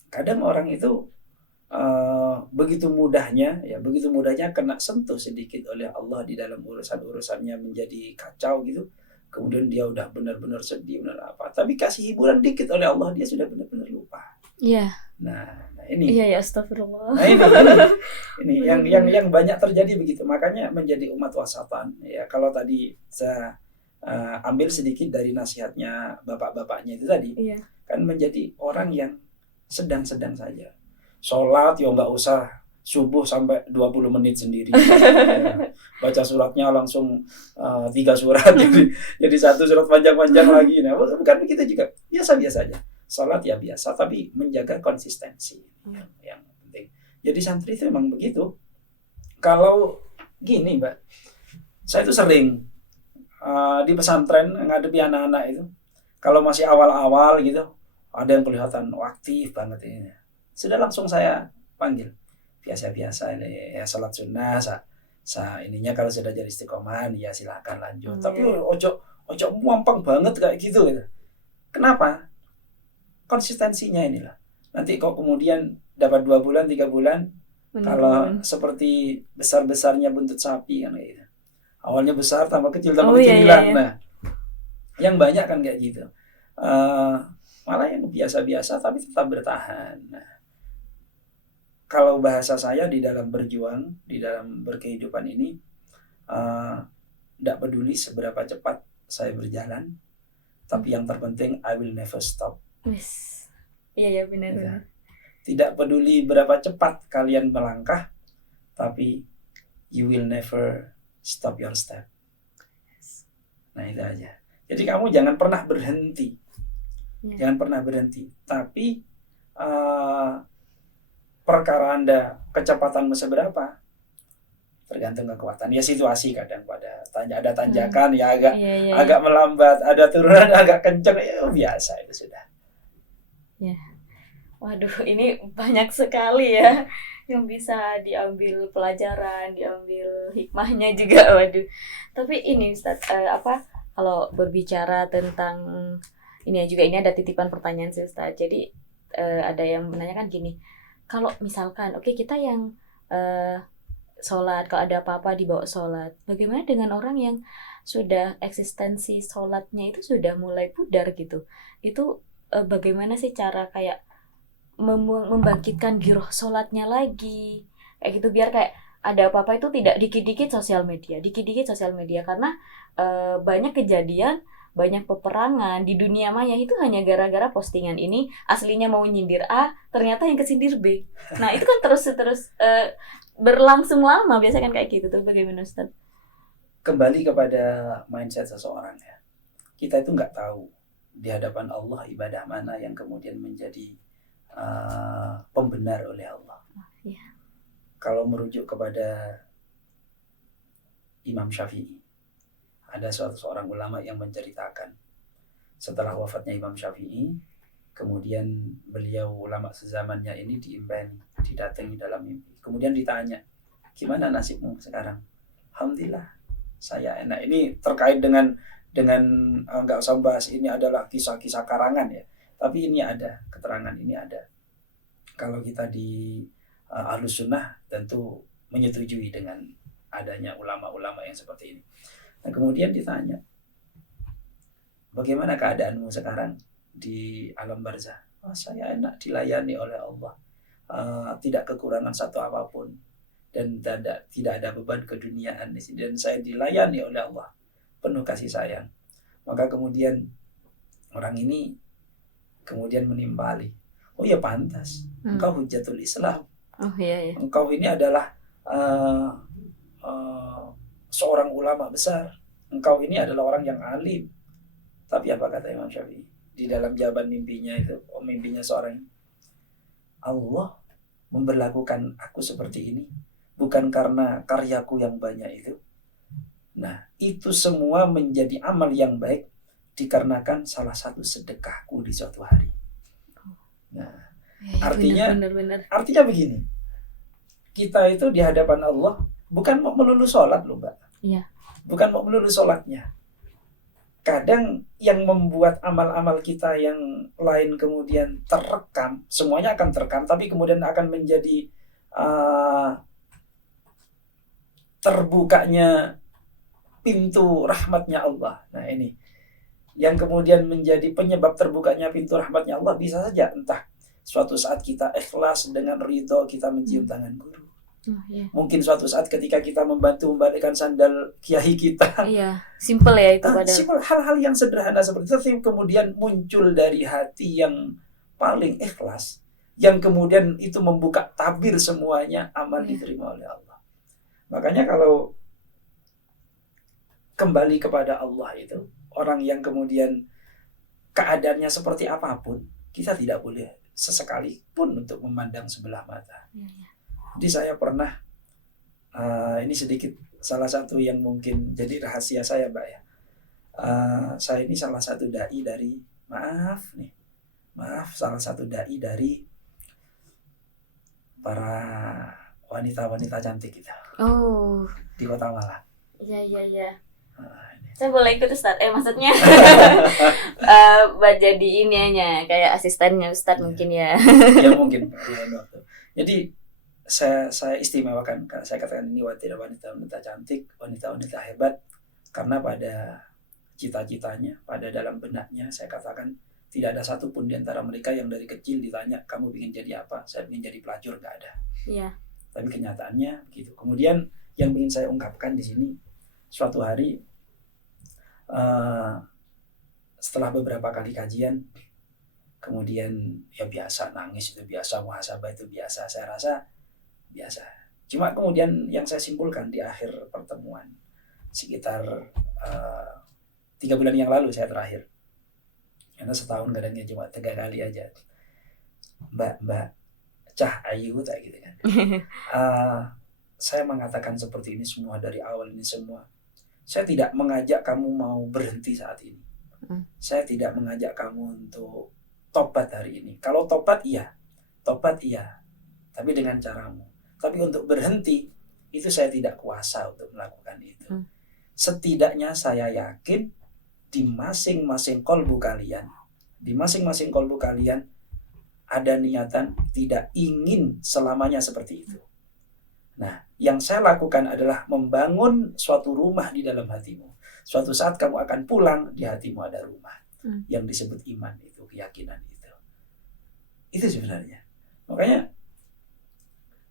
Kadang orang itu begitu mudahnya kena sentuh sedikit oleh Allah di dalam urusannya menjadi kacau gitu. Kemudian dia udah benar-benar sedih, benar apa. Tapi kasih hiburan dikit oleh Allah, dia sudah benar-benar lupa. Iya. Nah ini. Iya, astagfirullah. Nah ini yang banyak terjadi begitu. Makanya menjadi umat wasatan. Ya kalau tadi saya ambil sedikit dari nasihatnya bapak-bapaknya itu tadi, kan menjadi orang yang sedang-sedang saja. Sholat ya nggak usah subuh sampai 20 menit sendiri. Ya. Baca suratnya langsung 3 surat jadi 1 surat panjang-panjang lagi. Nah, bukan begitu juga. Biasa-biasa aja. sholat ya biasa, tapi menjaga konsistensi yang penting. Jadi santri itu memang begitu. Kalau gini Mbak, saya itu sering di pesantren ngadepi anak-anak itu, kalau masih awal-awal gitu, ada yang kelihatan aktif banget ini, sudah langsung saya panggil, biasa-biasa ini ya sholat sunnah, ininya kalau sudah jadi istiqomah ya silakan lanjut. Tapi ojo muampang banget kayak gitu. Kenapa? Konsistensinya inilah. Nanti kok kemudian dapat 2 bulan, 3 bulan, kalau seperti besar-besarnya buntut sapi kan kayak gitu. Awalnya besar, tambah kecil, tambah kecil hilang. Nah, yang banyak kan kayak gitu. Malah yang biasa-biasa tapi tetap bertahan. Nah, kalau bahasa saya di dalam berjuang, di dalam berkehidupan ini, tidak peduli seberapa cepat saya berjalan, tapi yang terpenting I will never stop. Iya benar. Ya. Tidak peduli berapa cepat kalian melangkah, tapi you will never stop your step. Nah itu aja. Jadi kamu jangan pernah berhenti. Jangan pernah berhenti. Tapi perkara Anda kecepatanmu seberapa tergantung kekuatan. Ya situasi kadang ada tanjakan ya agak melambat, ada turunan agak kencang, ya biasa itu sudah. Ya. Waduh, ini banyak sekali ya yang bisa diambil pelajaran, diambil hikmahnya juga. Waduh. Tapi ini Ustaz, kalau berbicara tentang ini juga, ini ada titipan pertanyaan sih Ustaz. Jadi ada yang menanyakan gini, kalau misalkan kita yang sholat, kalau ada apa-apa dibawa sholat, bagaimana dengan orang yang sudah eksistensi sholatnya itu sudah mulai pudar gitu? Itu bagaimana sih cara kayak membangkitkan giroh sholatnya lagi kayak gitu, biar kayak ada apa-apa itu tidak dikit-dikit sosial media, karena banyak kejadian, banyak peperangan di dunia maya itu hanya gara-gara postingan ini aslinya mau nyindir A, ternyata yang kesindir B. Nah itu kan terus berlangsung lama, biasa kan kayak gitu tuh. Bagaimana Ustaz? Kembali kepada mindset seseorang ya. Kita itu nggak tahu di hadapan Allah ibadah mana yang kemudian menjadi pembenar oleh Allah. Kalau merujuk kepada Imam Syafi'i, ada seorang ulama yang menceritakan setelah wafatnya Imam Syafi'i, kemudian beliau ulama sezamannya ini didatangi dalam mimpi, kemudian ditanya, gimana nasibmu sekarang? Alhamdulillah saya enak. Ini terkait dengan nggak usah bahas, ini adalah kisah-kisah karangan ya. Tapi ini ada, keterangan ini ada. Kalau kita di Ahlus Sunnah tentu menyetujui dengan adanya ulama-ulama yang seperti ini. Nah kemudian ditanya, bagaimana keadaanmu sekarang di alam barzah? Oh, saya enak, dilayani oleh Allah, tidak kekurangan satu apapun, dan tidak ada beban keduniaan di sini, dan saya dilayani oleh Allah, penuh kasih sayang. Maka kemudian orang ini kemudian menimpali, oh ya pantas, engkau hujatul Islam. Engkau ini adalah seorang ulama besar, engkau ini adalah orang yang alim. Tapi apa kata Imam Syafi'i di dalam jawaban mimpinya itu, mimpinya seorang, Allah memberlakukan aku seperti ini bukan karena karyaku yang banyak itu. Nah itu semua menjadi amal yang baik dikarenakan salah satu sedekahku di suatu hari. Nah, artinya begini, kita itu di hadapan Allah bukan mau melulu sholat loh Mbak. Iya. Bukan mau melulu sholatnya. Kadang yang membuat amal-amal kita yang lain kemudian terekam, semuanya akan terekam, tapi kemudian akan menjadi terbukanya pintu rahmatnya Allah. Nah ini yang kemudian menjadi penyebab terbukanya pintu rahmatnya Allah, bisa saja entah suatu saat kita ikhlas dengan ridho kita mencium tangan guru. Mungkin suatu saat ketika kita membantu membalikkan sandal kiai kita. Iya, simple ya itu padahal. Simple, hal-hal yang sederhana seperti itu kemudian muncul dari hati yang paling ikhlas, yang kemudian itu membuka tabir semuanya, amal diterima oleh Allah. Makanya kalau kembali kepada Allah itu, orang yang kemudian keadaannya seperti apapun, kita tidak boleh sesekali pun untuk memandang sebelah mata. Iya, iya. Jadi saya pernah, ini sedikit salah satu yang mungkin jadi rahasia saya, Mbak ya. Saya ini salah satu dai dari, salah satu dai dari para wanita-wanita cantik kita Oh, di Kota Malang. iya, iya, iya. Ini. Saya boleh ikut Ustadz? Maksudnya buat jadi ininya kayak asistennya Ustadz Iya. mungkin ya. Ya mungkin di lain waktu. Jadi saya istimewakan, saya katakan ini wanita-wanita cantik, wanita-wanita hebat, karena pada cita-citanya, pada dalam benaknya, saya katakan tidak ada satupun di antara mereka yang dari kecil ditanya kamu ingin jadi apa, saya ingin jadi pelacur, nggak ada. Iya. Tapi kenyataannya gitu. Kemudian yang ingin saya ungkapkan di sini, suatu hari setelah beberapa kali kajian, kemudian ya biasa nangis itu biasa, muhasabah itu biasa, saya rasa biasa. Cuma kemudian yang saya simpulkan di akhir pertemuan sekitar 3 bulan yang lalu saya terakhir, karena setahun kadangnya cuma 3 kali aja, Mbak Cah Ayu tak gitu kan. Saya mengatakan seperti ini semua dari awal ini semua. Saya tidak mengajak kamu mau berhenti saat ini. Saya tidak mengajak kamu untuk tobat hari ini. Kalau tobat iya, tapi dengan caramu. Tapi untuk berhenti itu saya tidak kuasa untuk melakukan itu. Setidaknya saya yakin di masing-masing kolbu kalian, ada niatan tidak ingin selamanya seperti itu. Nah, yang saya lakukan adalah membangun suatu rumah di dalam hatimu. Suatu saat kamu akan pulang, di hatimu ada rumah yang disebut iman itu, keyakinan itu. Itu sebenarnya. Makanya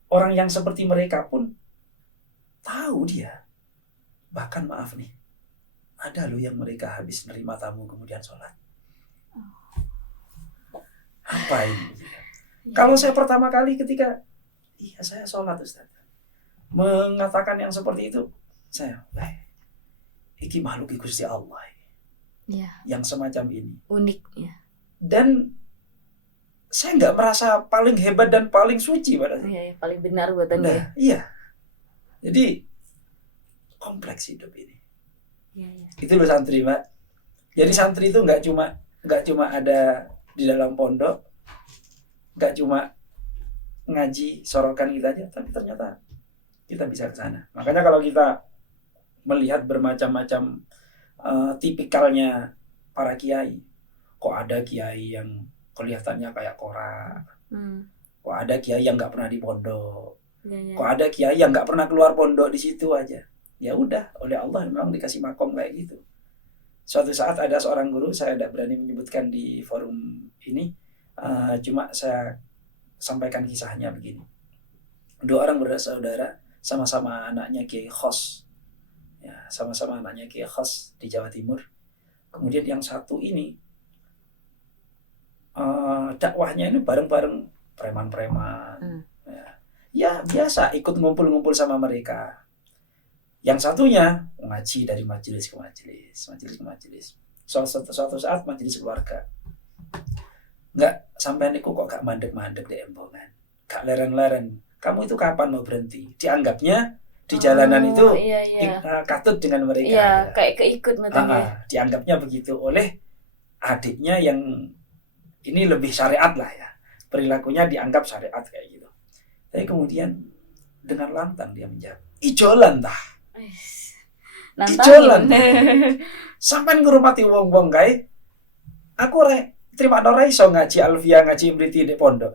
orang yang seperti mereka pun tahu dia. Bahkan maaf nih, ada loh yang mereka habis nerima tamu kemudian sholat. Apa ini? Kalau saya pertama kali ketika saya sholat Ustaz, mengatakan yang seperti itu, saya iki makhluk Gusti Allah Iya. yang semacam ini Unik ya. Dan saya nggak merasa paling hebat dan paling suci pada saat. Iya, paling benar buat Anda. Nah, iya. Jadi kompleks hidup ini. Iya. Itu loh santri, Mbak. Jadi santri itu nggak cuma ada di dalam pondok, nggak cuma ngaji sorokan kita aja, tapi ternyata kita bisa ke sana. Makanya kalau kita melihat bermacam-macam tipikalnya para kiai, kok ada kiai yang kelihatannya kayak korak, kok ada kiai yang nggak pernah di pondok, kok ada kiai yang nggak pernah keluar pondok, di situ aja. Ya udah, oleh Allah memang dikasih makom kayak gitu. Suatu saat ada seorang guru, saya tidak berani menyebutkan di forum ini, cuma saya sampaikan kisahnya begini. 2 orang bersaudara, sama-sama anaknya Kiai Khos, ya, sama-sama anaknya Kiai Khos di Jawa Timur. Kemudian yang satu ini dakwahnya ini bareng-bareng preman-preman, ya biasa ikut ngumpul-ngumpul sama mereka. Yang satunya ngaji dari majelis ke majelis. Suatu saat majelis keluarga, nggak sampai niku kok gak mandek-mandek di embongan, gak leren-leren. Kamu itu kapan mau berhenti? Dianggapnya di jalanan itu katut dengan mereka. Iya, kayak keikut matanya. Dianggapnya begitu oleh adiknya yang ini lebih syariat lah ya. Perilakunya dianggap syariat kayak gitu. Tapi kemudian dengan lantang dia menjawab, ijolan tah. Ijolan. Sampai ngurmati wong-wong kae. Aku terima ora iso ngaji alfiah, ngaji imriti di pondok.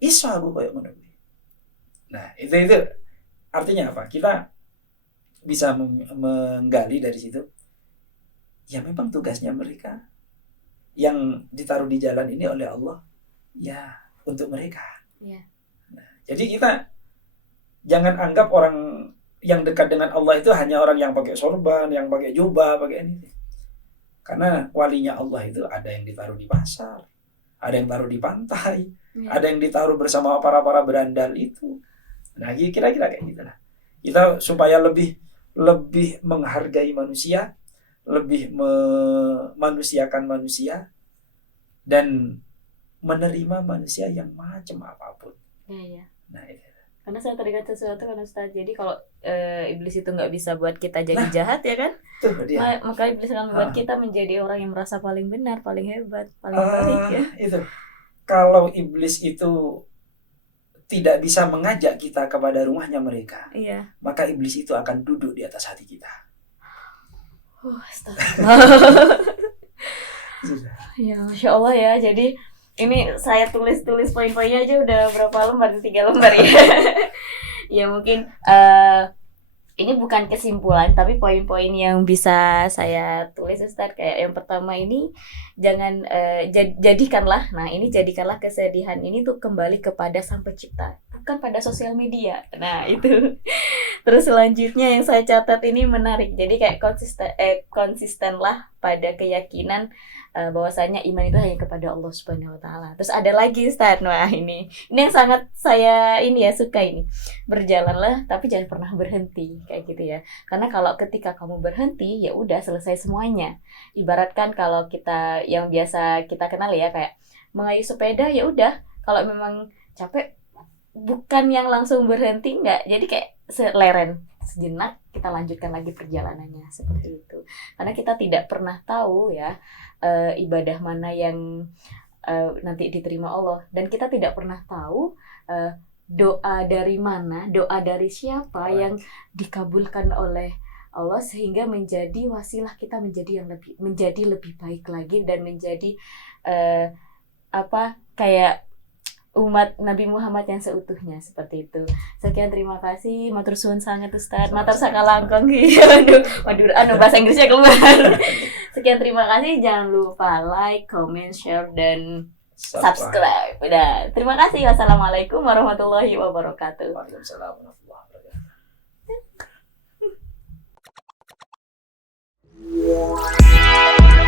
Iso aku koyo ngono. Nah, itu artinya apa? Kita bisa menggali dari situ. Ya memang tugasnya mereka yang ditaruh di jalan ini oleh Allah, ya untuk mereka. Nah, jadi kita jangan anggap orang yang dekat dengan Allah itu hanya orang yang pakai sorban, yang pakai jubah, pakai ini. Karena walinya Allah itu ada yang ditaruh di pasar, ada yang taruh di pantai, ada yang ditaruh bersama para berandal itu. Nah, kira-kira kayak gitulah. Kita supaya lebih menghargai manusia, lebih memanusiakan manusia, dan menerima manusia yang macam apapun. Iya. Nah, itu. Karena saya teringat sesuatu kan Ustaz. Jadi kalau iblis itu nggak bisa buat kita jadi jahat ya kan? Tuh dia. Maka iblis akan membuat kita menjadi orang yang merasa paling benar, paling hebat, paling baik ya. Itu. Kalau iblis itu tidak bisa mengajak kita kepada rumahnya mereka, Iya. maka iblis itu akan duduk di atas hati kita. Astagfirullah. Sudah. Ya, Masya Allah ya. Jadi ini saya tulis poin-poinnya aja udah berapa lembar? 3 lembar ya. Ya mungkin ini bukan kesimpulan tapi poin-poin yang bisa saya tulis Ustaz. Kayak yang pertama ini jangan jadikanlah kesedihan ini tuh kembali kepada Sang Pencipta, bukan pada sosial media. Nah itu. Terus selanjutnya yang saya catat ini menarik. Jadi kayak konsistenlah pada keyakinan bahwasanya iman itu hanya kepada Allah Subhanahu wa taala. Terus ada lagi Ustaz. Wah, ini yang sangat saya suka ini. Berjalanlah tapi jangan pernah berhenti kayak gitu ya. Karena kalau ketika kamu berhenti ya udah selesai semuanya. Ibaratkan kalau kita yang biasa kita kenal ya kayak mengayuh sepeda ya udah kalau memang capek bukan yang langsung berhenti enggak. Jadi kayak seleren sejenak kita lanjutkan lagi perjalanannya seperti itu. Karena kita tidak pernah tahu ya ibadah mana yang nanti diterima Allah dan kita tidak pernah tahu doa dari mana, doa dari siapa yang dikabulkan oleh Allah sehingga menjadi wasilah kita menjadi lebih baik lagi dan menjadi kayak umat Nabi Muhammad yang seutuhnya seperti itu. Sekian terima kasih. Matur suwun sangat Ustaz. Matur sakalangkong. Aduh bahasa Inggrisnya keluar. Sekian terima kasih. Jangan lupa like, comment, share dan subscribe. Udah. Terima kasih. Wassalamualaikum warahmatullahi wabarakatuh. Waalaikumsalam warahmatullahi wabarakatuh.